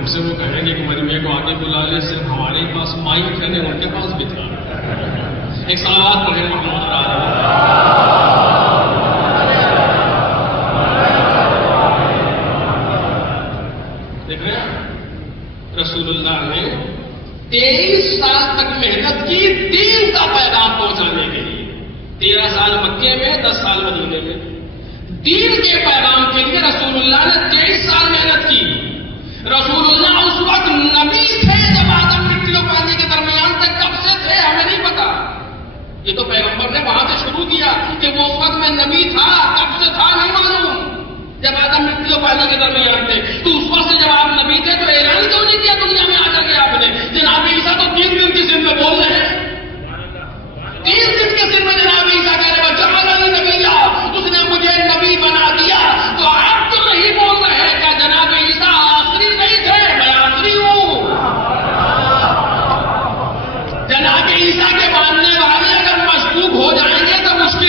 سے وہ کہیں گے کہ مجمع کو آگے بلا لے. صرف ہمارے پاس مائک ہے، ان کے پاس بھی تھا. ایک صلوات پڑھیں محمد دیکھ رہے ہیں؟ رسول اللہ نے 23 سال تک محنت کی دین کا پیغام پہنچانے کے لیے. 13 سال مکے میں، 10 سال مدینے میں. دین کے پیغام کے لیے رسول اللہ نے 23 سال محنت کی. رسول اللہ اس وقت نبی تھے جب آدم مٹی اور پانی کے درمیان تک. کب سے تھے ہمیں نہیں پتا. یہ تو پیغمبر نے وہاں سے شروع کیا کہ وہ اس وقت میں نبی تھا. کب سے تھا نہیں معلوم. جب آدم مٹی اور پانی کے درمیان تھے تو اس وقت سے جب آپ نبی تھے تو اعلان کیوں نہیں کیا دنیا میں آ کر کے آپ نے؟ جناب عیسیٰ تو 3 دن کی سن میں بول رہے ہیں. 3 دن کے سن میں جناب عیسیٰ کہہ رہے بچہ نبی، اس نے مجھے نبی بنا دیا. تو آپ تو نہیں بول رہے ہیں کہ جناب عیسیٰ آخری نہیں تھے، میں آخری ہوں. جناب عیسیٰ کے ماننے والے اگر مشکوک ہو جائیں گے تو مشکل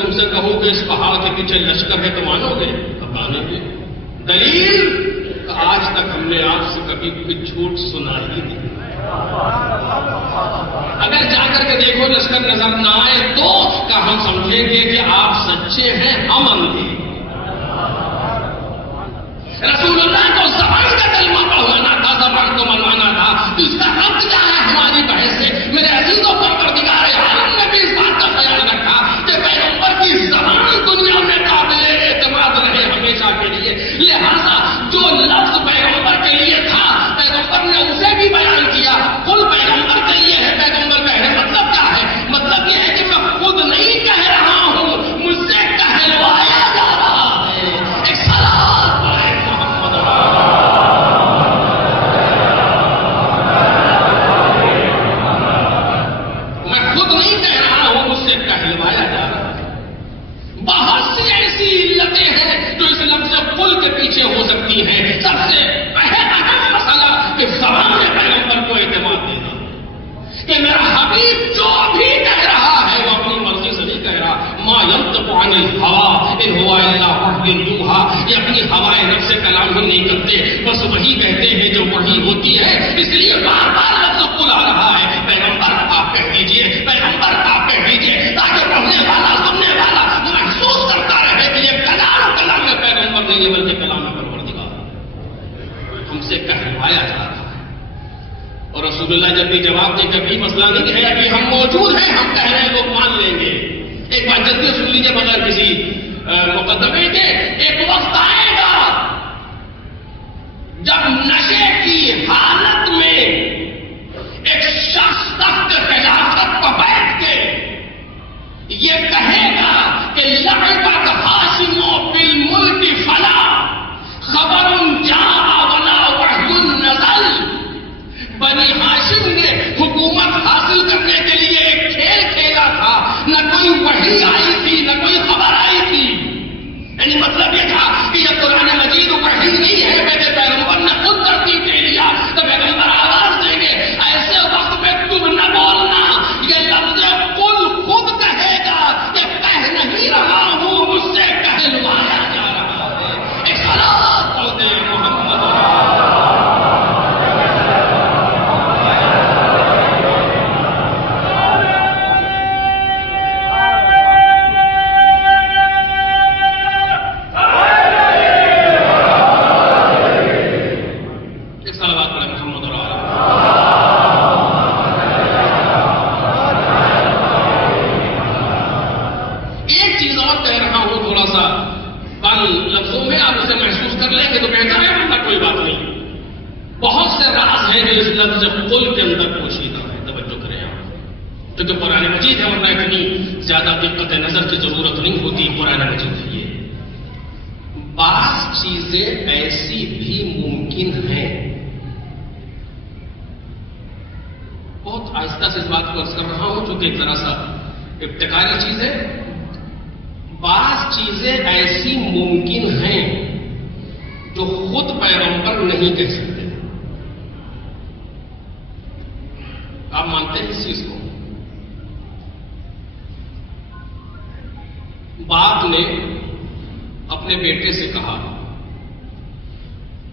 تم سے کہوں کہ اس پہاڑ کے پیچھے لشکر ہے تو مانو گے؟ اب مانیں گے۔ دلیل آج تک ہم نے آپ سے کبھی کوئی جھوٹ سنا ہی نہیں۔ اگر جا کر کے دیکھو لشکر نظر نہ آئے تو کیا ہم سمجھیں گے کہ آپ سچے ہیں؟ ہم اندھے۔ رسول اللہ کو زبان کا کلمہ پڑھوانا تھا، زبان کو منوانا تھا، تو اس کا ربط کیا ہے ہماری بحث سے؟ میرے عزیزوں پر پروردگار عالم نے بھی اس بات کا خیال رکھا کہ پیغمبر کی زبان دنیا میں قابل اعتماد رہے ہمیشہ کے لیے، لہذا جو لفظ پیغمبر کے لیے تھا پیغمبر نے اسے بھی بیان کیا۔ کل پیغمبر کے لیے ہے، پیغمبر کہہ رہے مطلب کیا ہے؟ مطلب یہ ہے کہ میں خود نہیں کہہ رہا ہوں، مجھ سے کہلوایا جا رہا ہے۔ ایک صلاۃ پڑھیں محمد میں خود نہیں کہہ رہا ہوں، مجھ سے کہلوایا جا رہا ہے۔ بہت سی ایسی علتیں ہیں جو اس لفظ قل کے پیچھے ہو سکتی ہیں۔ سب سے اہم مسئلہ کہ زبان پیغمبر کو اعتماد دینا کہ میرا حبیب جو بھی کہہ رہا ہے وہ اپنی مرضی سے نہیں کہہ رہا۔ ما ينطق عن الهوى ان هو الا وحی یوحی، یہ اپنی ہوائے نفس سے کلام ہی نہیں کرتے، بس وہی کہتے ہیں جو وحی ہوتی ہے۔ اس لیے بار بار لفظ قل آ رہا ہے۔ پیغمبر آپ کہہ دیجیے، پیغمبر آپ کہہ دیجیے، تاکہ پڑھنے والا سننے والا محسوس کرتا رہے کہ یہ کلام پیغمبر نہیں ہے بلکہ کلام پروردگار ہم سے کہلوایا جا رہا ہے۔ اور رسول اللہ جب بھی جواب دے کبھی مسئلہ نہیں ہے کہ ہم موجود ہیں، ہم کہہ رہے ہیں لوگ مان لیں گے۔ ایک بات جلدی سن لیجیے بغیر کسی مقدمے کے، ایک وقت آئے گا جب نشے کی حالت میں ایک شخص تخت خلافت پر بیٹھ کے یہ کہے گا کہ لعبت ہاشم بالملک فلا خبر جاء ولا وحی نزل، بنی ہاشم نے حکومت حاصل کرنے کے لیے ایک کھیل کھیلا تھا، نہ کوئی وحی آئی تھی نہ کوئی خبر آئی تھی۔ یعنی مطلب یہ تھا کہ یہ قرآن مجید وحی نہیں ہے، میرے پیغمبر نے خود ترتیب دے لیا تو پیغمبر آواز دیں گے۔ ایسے وقت میں تم نہ بولنا، یہ لفظ قل خود کہے گا کہ کہہ نہیں رہا ہوں، مجھ سے کہلوایا جا رہا ہے۔ ایک صلاۃ پڑھ دیں محمد۔ لفظوں میں آپ اسے محسوس کر لیں گے تو بہتر ہے، ورنہ کوئی بات نہیں۔ بہت سے راز ہیں جو اس لفظ قل کے اندر پوشیدہ ہے، توجہ کریں آپ، کیونکہ قرآن مجید ہے، ورنہ اتنی زیادہ دقت نظر کی ضرورت نہیں ہوتی۔ قرآن مجید ہے یہ۔ بعض چیزیں ایسی بھی ممکن ہیں، بہت آہستہ سے اس بات کو عرض کر رہا ہوں چونکہ ذرا سا ابتکاری چیز ہے۔ بعض چیزیں ایسی ممکن ہیں جو خود پیغمبر نہیں کہہ سکتے۔ آپ مانتے ہیں اس چیز کو؟ باپ نے اپنے بیٹے سے کہا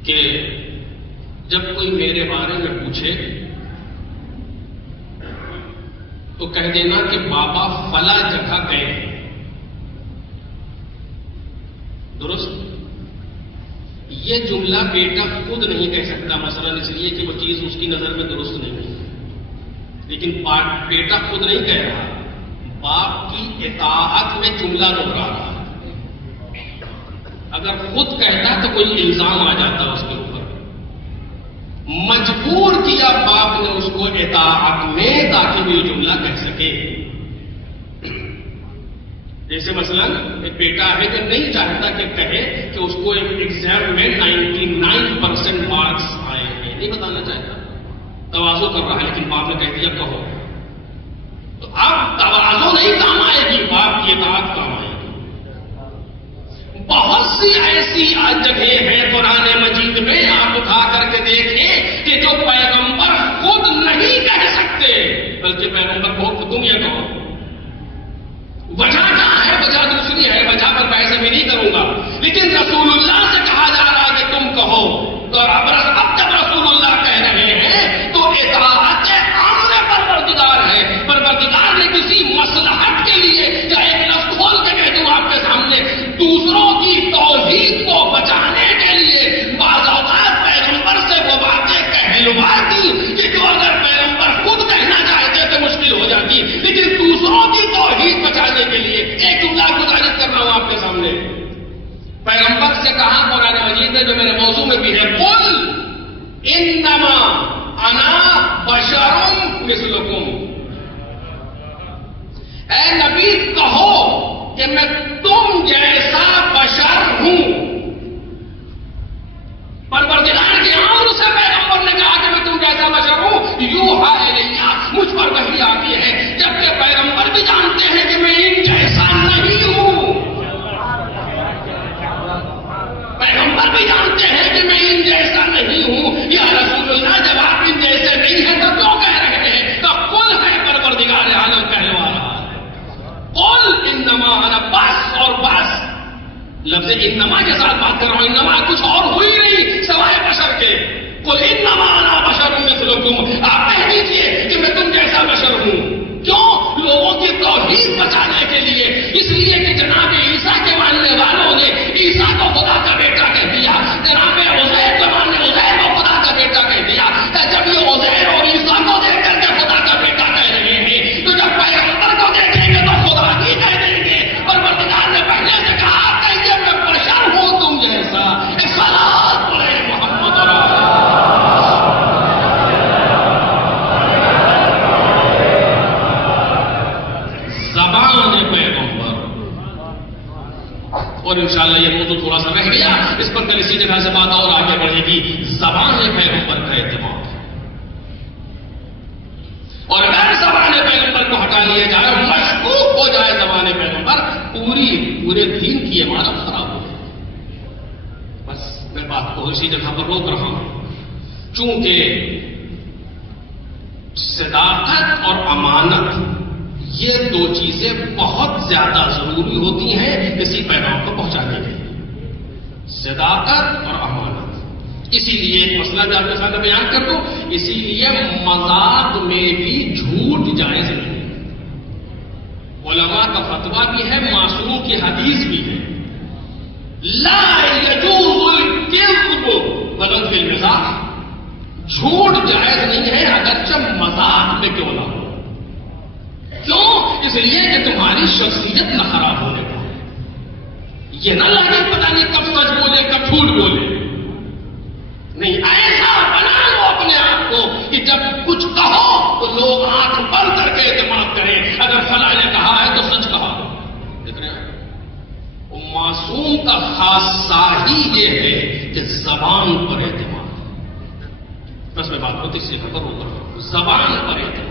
کہ جب کوئی میرے بارے میں پوچھے تو کہہ دینا کہ بابا فلاں جگہ گئے ہیں۔ درست؟ یہ جملہ بیٹا خود نہیں کہہ سکتا، مثلا اس لیے کہ وہ چیز اس کی نظر میں درست نہیں ہے، لیکن بیٹا خود نہیں کہہ رہا، باپ کی اطاعت میں جملہ دہرا رہا۔ اگر خود کہتا تو کوئی الزام آ جاتا اس کے اوپر، مجبور کیا باپ نے اس کو اطاعت میں تاکہ وہ یہ جملہ کہہ سکے۔ جیسے مثلا ایک بیٹا ہے کہ نہیں چاہتا کہ کہے کہ اس کو ایک ایگزام میں 99% مارکس آئے ہیں، نہیں بتانا چاہتا، تواضع کر رہا ہے، لیکن باپ نے کہہ دیا کہو، تو اب تواضع نہیں کام آئے گی، باپ کی اطاعت کام آئے گی۔ بہت سی ایسی جگہیں ہیں قرآن مجید میں، آپ اٹھا کر کے دیکھیں کہ جو پیغمبر خود نہیں کہہ سکتے، بلکہ پیغمبر کو تم یہ کہو۔ وجہ کیا ہے؟ وجہ ایسے بھی نہیں کروں گا، لیکن رسول اللہ سے کہا جا رہا کہ تم کہو، تو اب جب رسول اللہ کہہ رہے ہیں تو اطاعت عامر پروردگار ہے. پروردگار نے کسی مصلحت کے لیے یا ایک لفظ کھول کے کہہ دوں آپ کے سامنے، دوسروں کی توحید کو بچانے کے لیے بعض اوقات پیغمبر سے وہ باتیں کہلوا دی کہ جو اگر پیغمبر خود کہنا چاہتے تو مشکل ہو جاتی، لیکن دوسروں کی توحید بچانے کے لیے ایک جملہ گزارش کر رہا ہوں آپ کے سامنے. پیغمبر سے کہا قرآن مجید میں جو میرے موضوع میں بھی ہے، قل انما انا بشر مثلکم، اے نبی کہو کہ میں تم جیسا بشر ہوں. پروردگار کے امر سے پیغمبر نے کہا کہ میں تم جیسا بشر ہوں، یوحا الیہ، مجھ پر وحی آتی ہے، جبکہ پیغمبر بھی جانتے ہیں کہ میں ان جیسا نہیں ہوں. پیغمبر بھی جانتے ہیں کہ میں ان جیسا نہیں ہوں. یا رسول اللہ جب آپ ان جیسے نہیں ہیں تو کیوں کہہ رہے ہیں؟ تو قل ہے پروردگار عالم کہلوا رہا ہے. قل انما انا، بس اور بس. لفظ انما کے ساتھ بات کر رہا ہوں، انما کچھ اور ہوئی نہیں سوائے بشر کے. قل انما انا بشر مثلکم، آپ کہہ دیجیے کہ میں تم جیسا بشر ہوں. کیوں؟ لوگوں کی توحید بچانے کے لیے. اس لیے کہ جناب عیسیٰ کے ماننے والوں نے عیسیٰ کو خدا کا بیٹا کہہ دیا، جناب عزیر کے ماننے عزیر کو خدا کا بیٹا کہہ دیا. جب یہ عزیر اور عیسیٰ کو دیکھ کر کے خدا کا بیٹا کہہ رہے ہیں تو جب پیغمبر کو دیکھیں گے تو خدا ہی کہہ دیں گے. پروردگار نے پہلے سے کہا کہ میں بشر ہوں تم جیسا. ایک صلوات پڑھے محمد زبان پیغمبر. اور انشاءاللہ یہ موضوع تھوڑا سا رہ گیا، اس پر کل اسی جگہ سے بات اور آگے بڑھے گی. زبان پیغمبر کا اہتمام ہے، اور اگر زبان پیغمبر کو ہٹا لیا جائے، مشکوک ہو جائے زبان پیغمبر، پورے دین کی عمارت خراب ہو جائے. بس میں بات کو اسی جگہ پر روک رہا ہوں، چونکہ صداقت اور امانت یہ دو چیزیں بہت زیادہ ضروری ہوتی ہیں کسی پیغام کو پہنچانے کے لیے، صداقت اور امانت. اسی لیے ایک مسئلہ بھی آپ کے ساتھ بیان کر دوں، اسی لیے مذاق میں بھی جھوٹ جائز نہیں. علماء کا فتویٰ بھی ہے، معصوم کی حدیث بھی ہے، لا یجوز الکذب ولو فی المزاح. جھوٹ جائز نہیں ہے اگرچہ مذاق میں کیوں نہ ہو. کیوں؟ اس لیے کہ تمہاری شخصیت نہ خراب ہونے کا. یہ نہ لگے پتہ نہیں کب سچ بولے کب جھوٹ بولے. نہیں، ایسا بنا لو اپنے آپ کو کہ جب کچھ کہو تو لوگ آنکھ بند کر کے اعتماد کریں. اگر فلاں نے کہا ہے تو سچ کہا. دیکھ رہے ہیں، معصوم کا خاصہ ہی یہ ہے کہ زبان پر اعتماد. بس میں بات کو تیسری پر روک رہا ہوں، زبان پر اعتماد.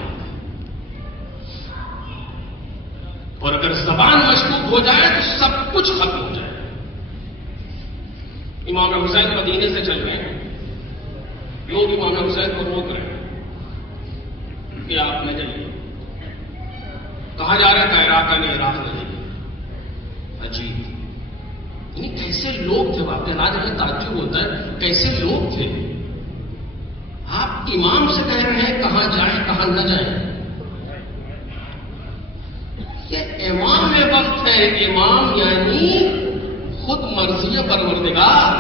اور اگر زبان مشکوک ہو جائے تو سب کچھ ختم ہو جائے. امام حسین مدینے سے چل رہے ہیں، لوگ امام حسین کو روک رہے ہیں کہ آپ نہ جائیے. کہا جا رہا ہے عراق نہیں، عراق نہیں. عجیب، یعنی کیسے لوگ تھے واقعی. آج ہمیں تعجب ہوتا ہے کیسے لوگ تھے. آپ امام سے کہہ رہے ہیں کہاں جائیں کہاں نہ جائیں. یہ امام وقت ہے. امام یعنی خود مرضی پروردگار،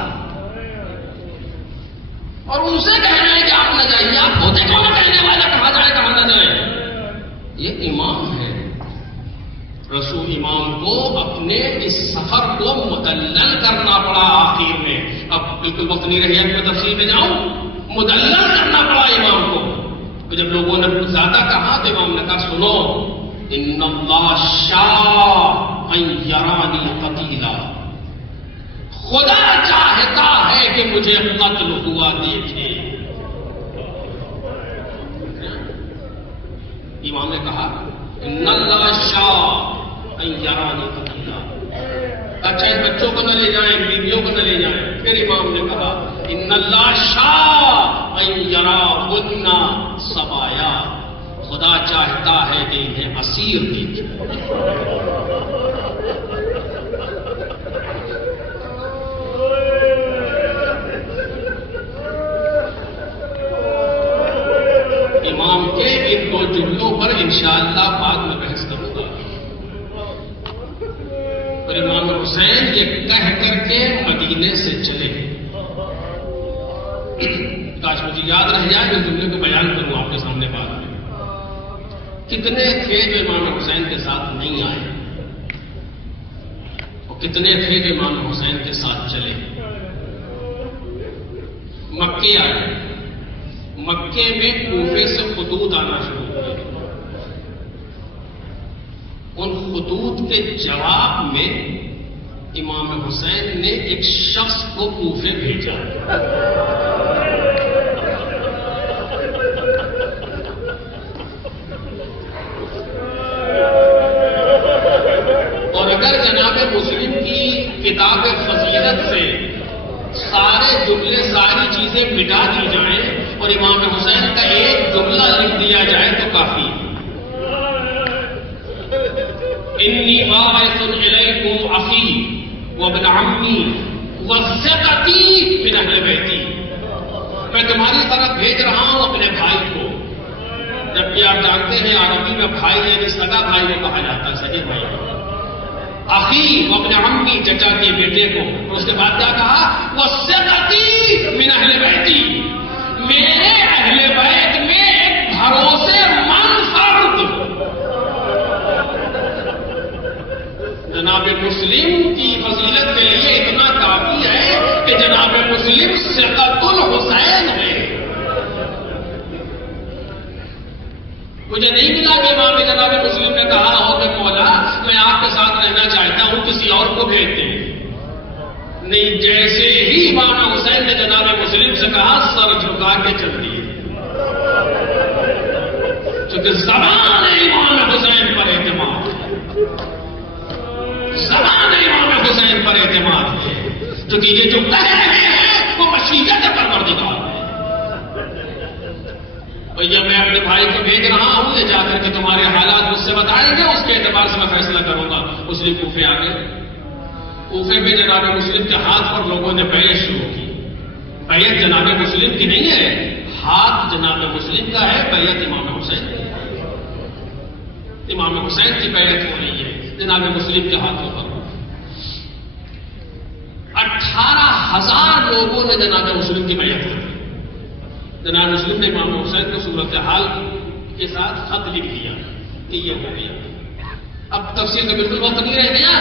اور ان سے کہہ رہے ہیں کہ آپ نہ جائیے. آپ ہوتے کون کہنے والا کہاں جائے کہاں نہ جائے. یہ امام ہے. رسول امام کو اپنے اس سفر کو مدلل کرنا پڑا آخر میں. اب بالکل وقت نہیں رہی میں تفصیل میں جاؤں. مدلل کرنا پڑا امام کو. جب لوگوں نے زیادہ کہا تو امام نے کہا سنو، ان اللہ شاء ان یرانی قتیلا، خدا چاہتا ہے کہ مجھے قتل ہوا دیکھے. امام نے کہا ان اللہ شاء ان یرانی قتیلا. اچھا ان بچوں کو نہ لے جائیں، بیویوں کو نہ لے جائیں. پھر امام نے کہا ان اللہ شاء ان یراہن سبایا، خدا چاہتا ہے کہ انہیں اسیر دیکھے. حسین یہ کہہ کر کے مدینے سے چلے. کاش مجھے یاد رہ جائے اس جملے کو بیان کروں آپ کے سامنے بعد میں. کتنے تھے جو امام حسین کے ساتھ نہیں آئے اور کتنے تھے جو امام حسین کے ساتھ چلے. مکے آئے. مکے میں کوفے سے خطوط آنا شروع ہوئے. ان خطوط کے جواب میں امام حسین نے ایک شخص کو کوفے بھیجا. اور اگر جناب مسلم کی کتاب فضیلت سے سارے جملے ساری چیزیں مٹا دی جائیں اور امام حسین کا ایک جملہ لکھ دیا جائے تو کافی. انی باعث الیکم اخی وابن عمی وثقتی من اہل بیتی. میں تمہاری طرف بھیج رہا ہوں اپنے بھائی کو. جبکہ آپ جانتے ہیں عربی میں بھائی یعنی سگا بھائی کو کہا جاتا ہے, سگے بھائی کو. اخی وابن عمی, چچا کے بیٹے کو. اور اس کے بعد کیا کہا؟ وثقتی من اہل بیتی, میرے اہل بیت میں ایک بھروسے مند فرد. جناب مسلم کی فضیلت کے لیے اتنا کافی ہے کہ جناب مسلم ثقۃ الحسین ہے. مجھے نہیں ملا کہ امام جناب مسلم نے کہا ہو کہ مولا میں آپ کے ساتھ رہنا چاہتا ہوں, کسی اور کو بھیج دیں. نہیں, جیسے ہی امام حسین نے جناب مسلم سے کہا سر جھکا کے چل دیے. چونکہ زبان امام حسین پر اعتماد ہے, زبان امام حسین پر اعتماد ہے. کیونکہ یہ جو کہہ رہے ہیں وہ مشیت پروردگار ہے. بھیا میں اپنے بھائی کو بھیج رہا ہوں, یہ جا کر کے تمہارے حالات مجھ سے بتائیں گے, اس کے اعتبار سے میں فیصلہ کروں گا. مسلم کوفے آ گئے. کوفے میں جناب مسلم کے ہاتھ پر لوگوں نے بیعت شروع کی. بیعت جناب مسلم کی نہیں ہے, ہاتھ جناب مسلم کا ہے, بیعت امام حسین کی. امام حسین کی بیعت ہو رہی ہے جناب مسلم کے ہاتھوں پر. 18,000 لوگوں نے جناب مسلم کی بیعت کی. جناب مسلم نے امام حسین کو صورتحال کے ساتھ خط لکھ دیا کہ یہ ہو گیا. اب تفصیل کا بالکل وقت نہیں رہ گیا.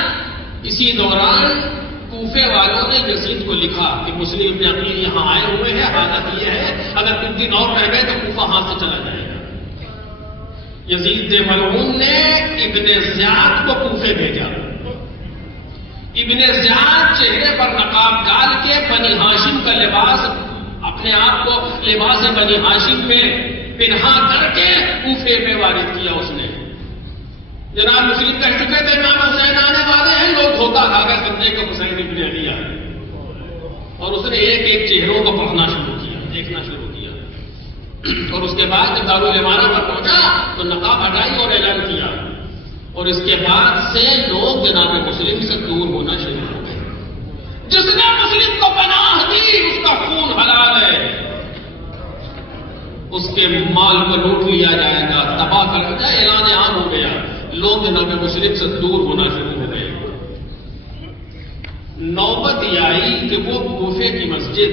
اسی دوران کوفے والوں نے یزید کو لکھا کہ مسلم ابن عقیل یہاں آئے ہوئے ہیں, حالت یہ ہے اگر کچھ دن اور رہ گئے تو کوفہ ہاتھ سے چلا جائے گا. یزید ملعون نے ابن زیاد کو کوفے بھیجا. ابن زیاد چہرے پر نقاب ڈال کے بنی ہاشم کا لباس, اپنے آپ کو لباس بنی ہاشم میں پنہا کر کے کوفے میں وارد کیا. اس نے جناب مسلم کہہ چکے تھے امام حسین آنے والے ہیں, لوگ دھوکہ کھا کر سمجھے کہ حسین ابن علی آئے. اور اس نے ایک ایک چہروں کو پڑھنا شروع کیا, دیکھنا شروع کیا. اور اس کے بعد جب دارالامانہ پر پہنچا تو نقاب ہٹائی اور اعلان کیا. اور اس کے بعد سے لوگ جناب مسلم سے دور ہونا شروع ہو گئے. جس نے مسلم کو پناہ دی اس کا خون حلال ہے, اس کے مال کو لوٹ لیا جائے گا, تباہ کر دیا. اعلان عام ہو گیا. لوگ جناب مسلم سے دور ہونا شروع ہو گئے. نوبت یہ آئی کہ وہ کوفے کی مسجد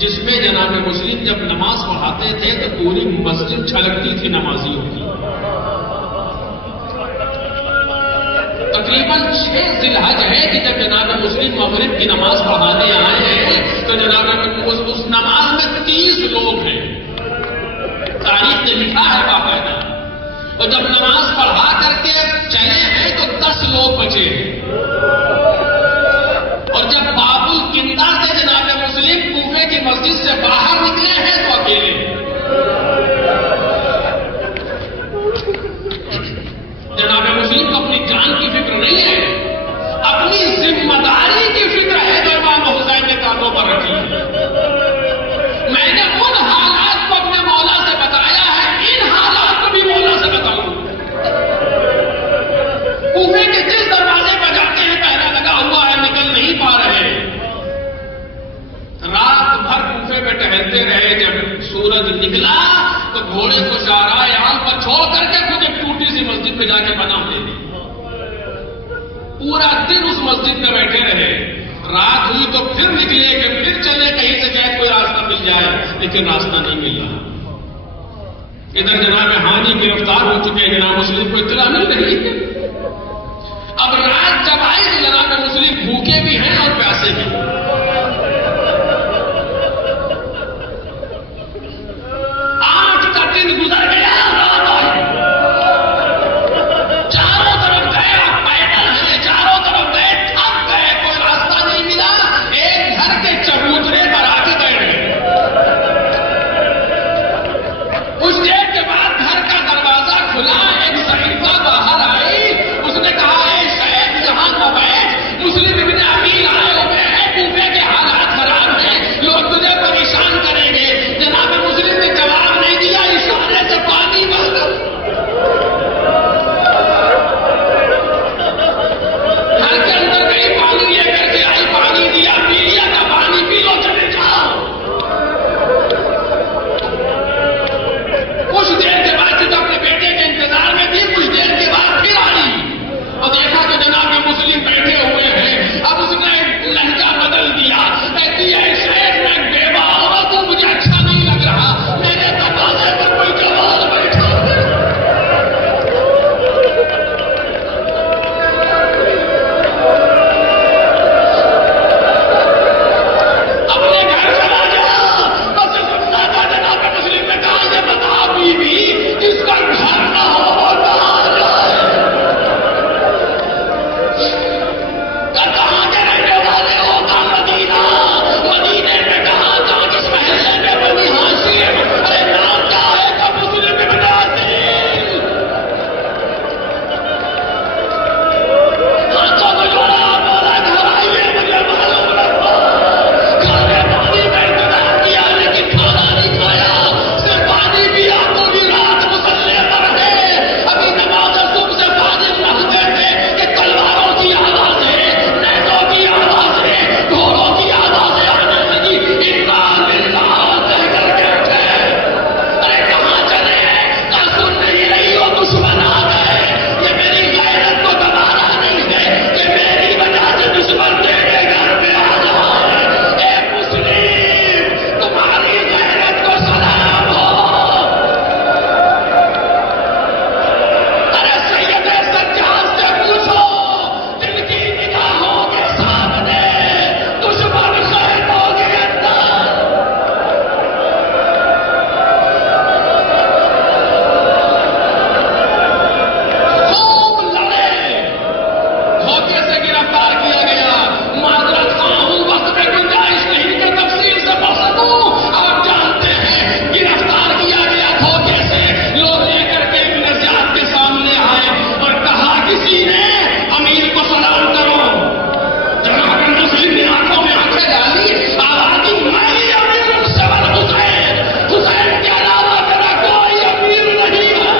جس میں جناب مسلم جب نماز پڑھاتے تھے تو پوری مسجد چھلکتی تھی نمازیوں کی. تقریباً 6 ذی الحج ہے کہ جب جناب مسلم مغرب کی نماز پڑھانے آئے ہیں تو جناب اس نماز میں 30 لوگ ہیں. تاریخ نے لکھا ہے باقاعدہ. اور جب نماز پڑھا کر کے چلے ہیں تو 10 لوگ بچے ہیں. اور جب باب الکندا سے جناب مسلم کوفے کی مسجد سے باہر نکلے ہیں تو اکیلے. جناب مسلم کو اپنی جان کی فکر نہیں ہے, اپنی ذمہ داری کی فکر ہے جو امام حسین نے کاندھوں پر رکھی ہے. میں نے ان حالات کو اپنے مولا سے بتایا ہے, ان حالات کو بھی مولا سے بتاؤں. کوفے کے جس دروازے پر جاتے ہیں پہرا لگا ہوا ہے, نکل نہیں پا رہے. رات بھر کوفے میں ٹہلتے رہے. جب سورج نکلا تو گھوڑے کو شاہراہ عام پر چھوڑ کر کے خود ایک ٹوٹی سی مسجد پہ جا کے بنا دے دی. پورا دن اس مسجد میں بیٹھے رہے. رات ہوئی تو پھر نکلے کہ پھر چلے کہیں سے شاید کوئی راستہ مل جائے, لیکن راستہ نہیں مل رہا. ادھر جناب ہانی گرفتار ہو چکے ہیں, جناب مسلم کو اطلاع مل رہی ہے. اب رات جب آئی تو جناب مسلم بھوکے بھی ہیں اور پیاسے بھی. آج کا دن گزر گیا, رات آئی. چاروں طرف گئے, آپ پیدل ہیں, چاروں طرف گئے, تھک گئے, کوئی راستہ نہیں ملا. ایک گھر کے چبوترے پر آ کے بیٹھ گئے. کچھ دیر کے بعد گھر کا دروازہ کھلا, ایک صحیفہ باہر آئی. اس نے کہا, اے شیخ یہاں نہ بیٹھ, مسلم ابن عقیل آئے ہوئے ہیں, کوفے کے حالات خراب ہیں, لوگ تجھے پریشان کریں گے. جناب مسلم نے جواب نہیں دیا, اشارے سے پانی بہا. گھر کے اندر گئی, پانی لے کر کے آئی, پانی دیا, پی لیا تھا, پانی پی لو, چلے جاؤ. کچھ دیر کے بعد جب اپنے بیٹے کے انتظار میں تھی, کچھ دیر کے بعد پھر آئی اور دیکھا کہ جناب مسلم بیٹھے ہوئے ہیں. اب اس نے لہجہ بدل دیا, کہتی ہے شیخ میں بیوہ عورت ہوں, مجھے اچھا نہیں لگ رہا, میرے دروازے پر کوئی جوان بیٹھا ہے. اپنے گھر چلا جا, بس سننا تھا. جناب مسلم نے کہا, یہ بتا بیوی جس کا گھر نہ ہو کہاں جائے, کہاں کے رہنے والے ہو, کہاں مدینہ, مدینے میں کہاں, کہاں کس محلے میں, بنی ہاشم, ارے نام کیا ہے, کب مسلم ابن عقیل. ہاتھوں کو جوڑا, بولا گھر آئیے, مجھے معلوم رکھو. کھانے پانی کا انتظار کیا لیکن کھانا نہیں کھایا, صرف پانی پیا. پوری رات مسلح پر ہے, ابھی نماز صبح سے فارغ نہ ہوئے تھے کہ تلواروں کی آوازیں, نیزوں کی آوازیں, گھوڑوں کی آوازیں آنے لگی. انا للہ کہہ کر کے اٹھے. ارے کہاں چلے ہیں, کہاں سن نہیں رہی ہو, دشمن آ گئے. یہ میری غیرت کو دبانا نہیں ہے کہ میری وجہ سے دشمن میرے گھر پہ آ جائے. اے مسلم, تمہاری غیرت کو سلام ہو. ارے سید سجاد سے پوچھو, جن کی نگاہوں کے سامنے دشمن خیموں کے اندر. خوب لڑے, دھوکے سے گرفتار کیا گیا. معذرت خواہ ہوں, وقت میں گنجائش نہیں کہ تفصیل سے پڑھ سکوں. آپ جانتے ہیں گرفتار کیا گیا دھوکے سے. لوگ لے کر کے ابن زیاد کے سامنے آئے اور کہا, کسی نے امیر کو سلام کرو. جناب مسلم نے آنکھوں میں آنکھیں ڈالی, آواز دی, میں ہی امیر ہوں, سوال حسین, حسین کے علاوہ میرا کوئی امیر نہیں ہے.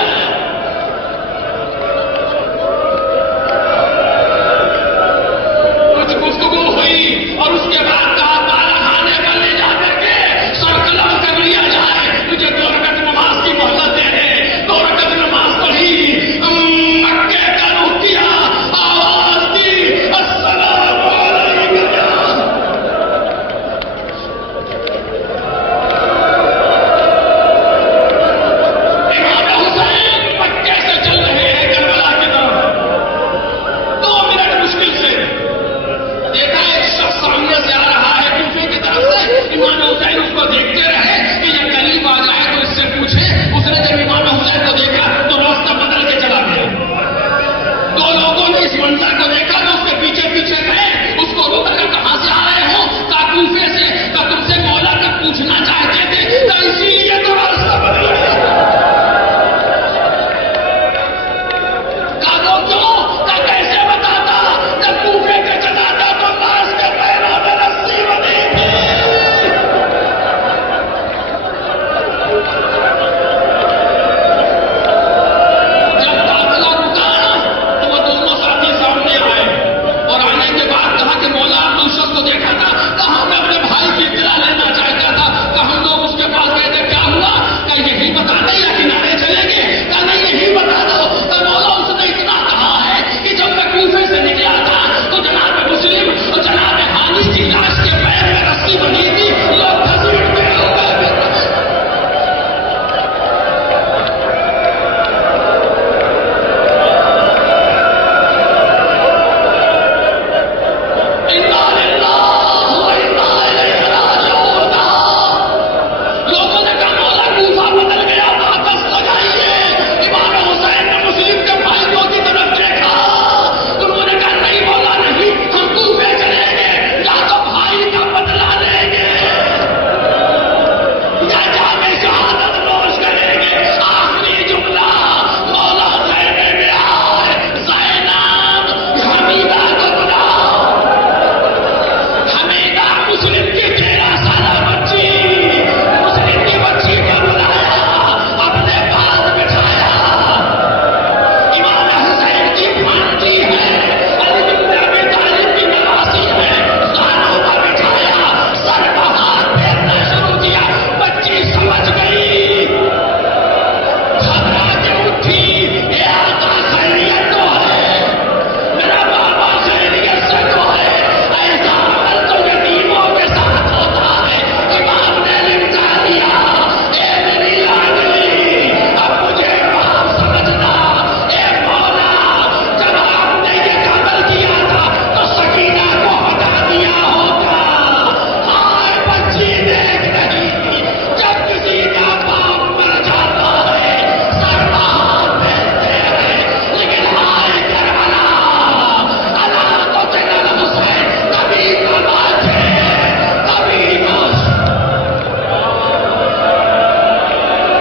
کچھ گفتگو ہوئی اور اس کے بعد کہا, بالا خانے پر لے جا کر کے سر قلم کر لیا جائے. مجھے 2 رکعت نماز کی مہلت دے دے. 2 رکعت نماز پڑھی, مکے کا رخ کیا, آواز دی, السلام علیکم. امام حسین مکے سے چل رہے ہیں کربلا کی طرف. 2 منٹ مشکل سے دیکھا, ایک شخص سامنے سے آ رہا ہے کوفے کی طرف سے. امام حسین اس کو دیکھتے رہے کہ یہ قریب آ جائے تو اس سے پوچھے. اس نے جب امام حسین کو دیکھا تو راستہ بدل کے چلا گیا. 2 لوگوں نے اس منظر کو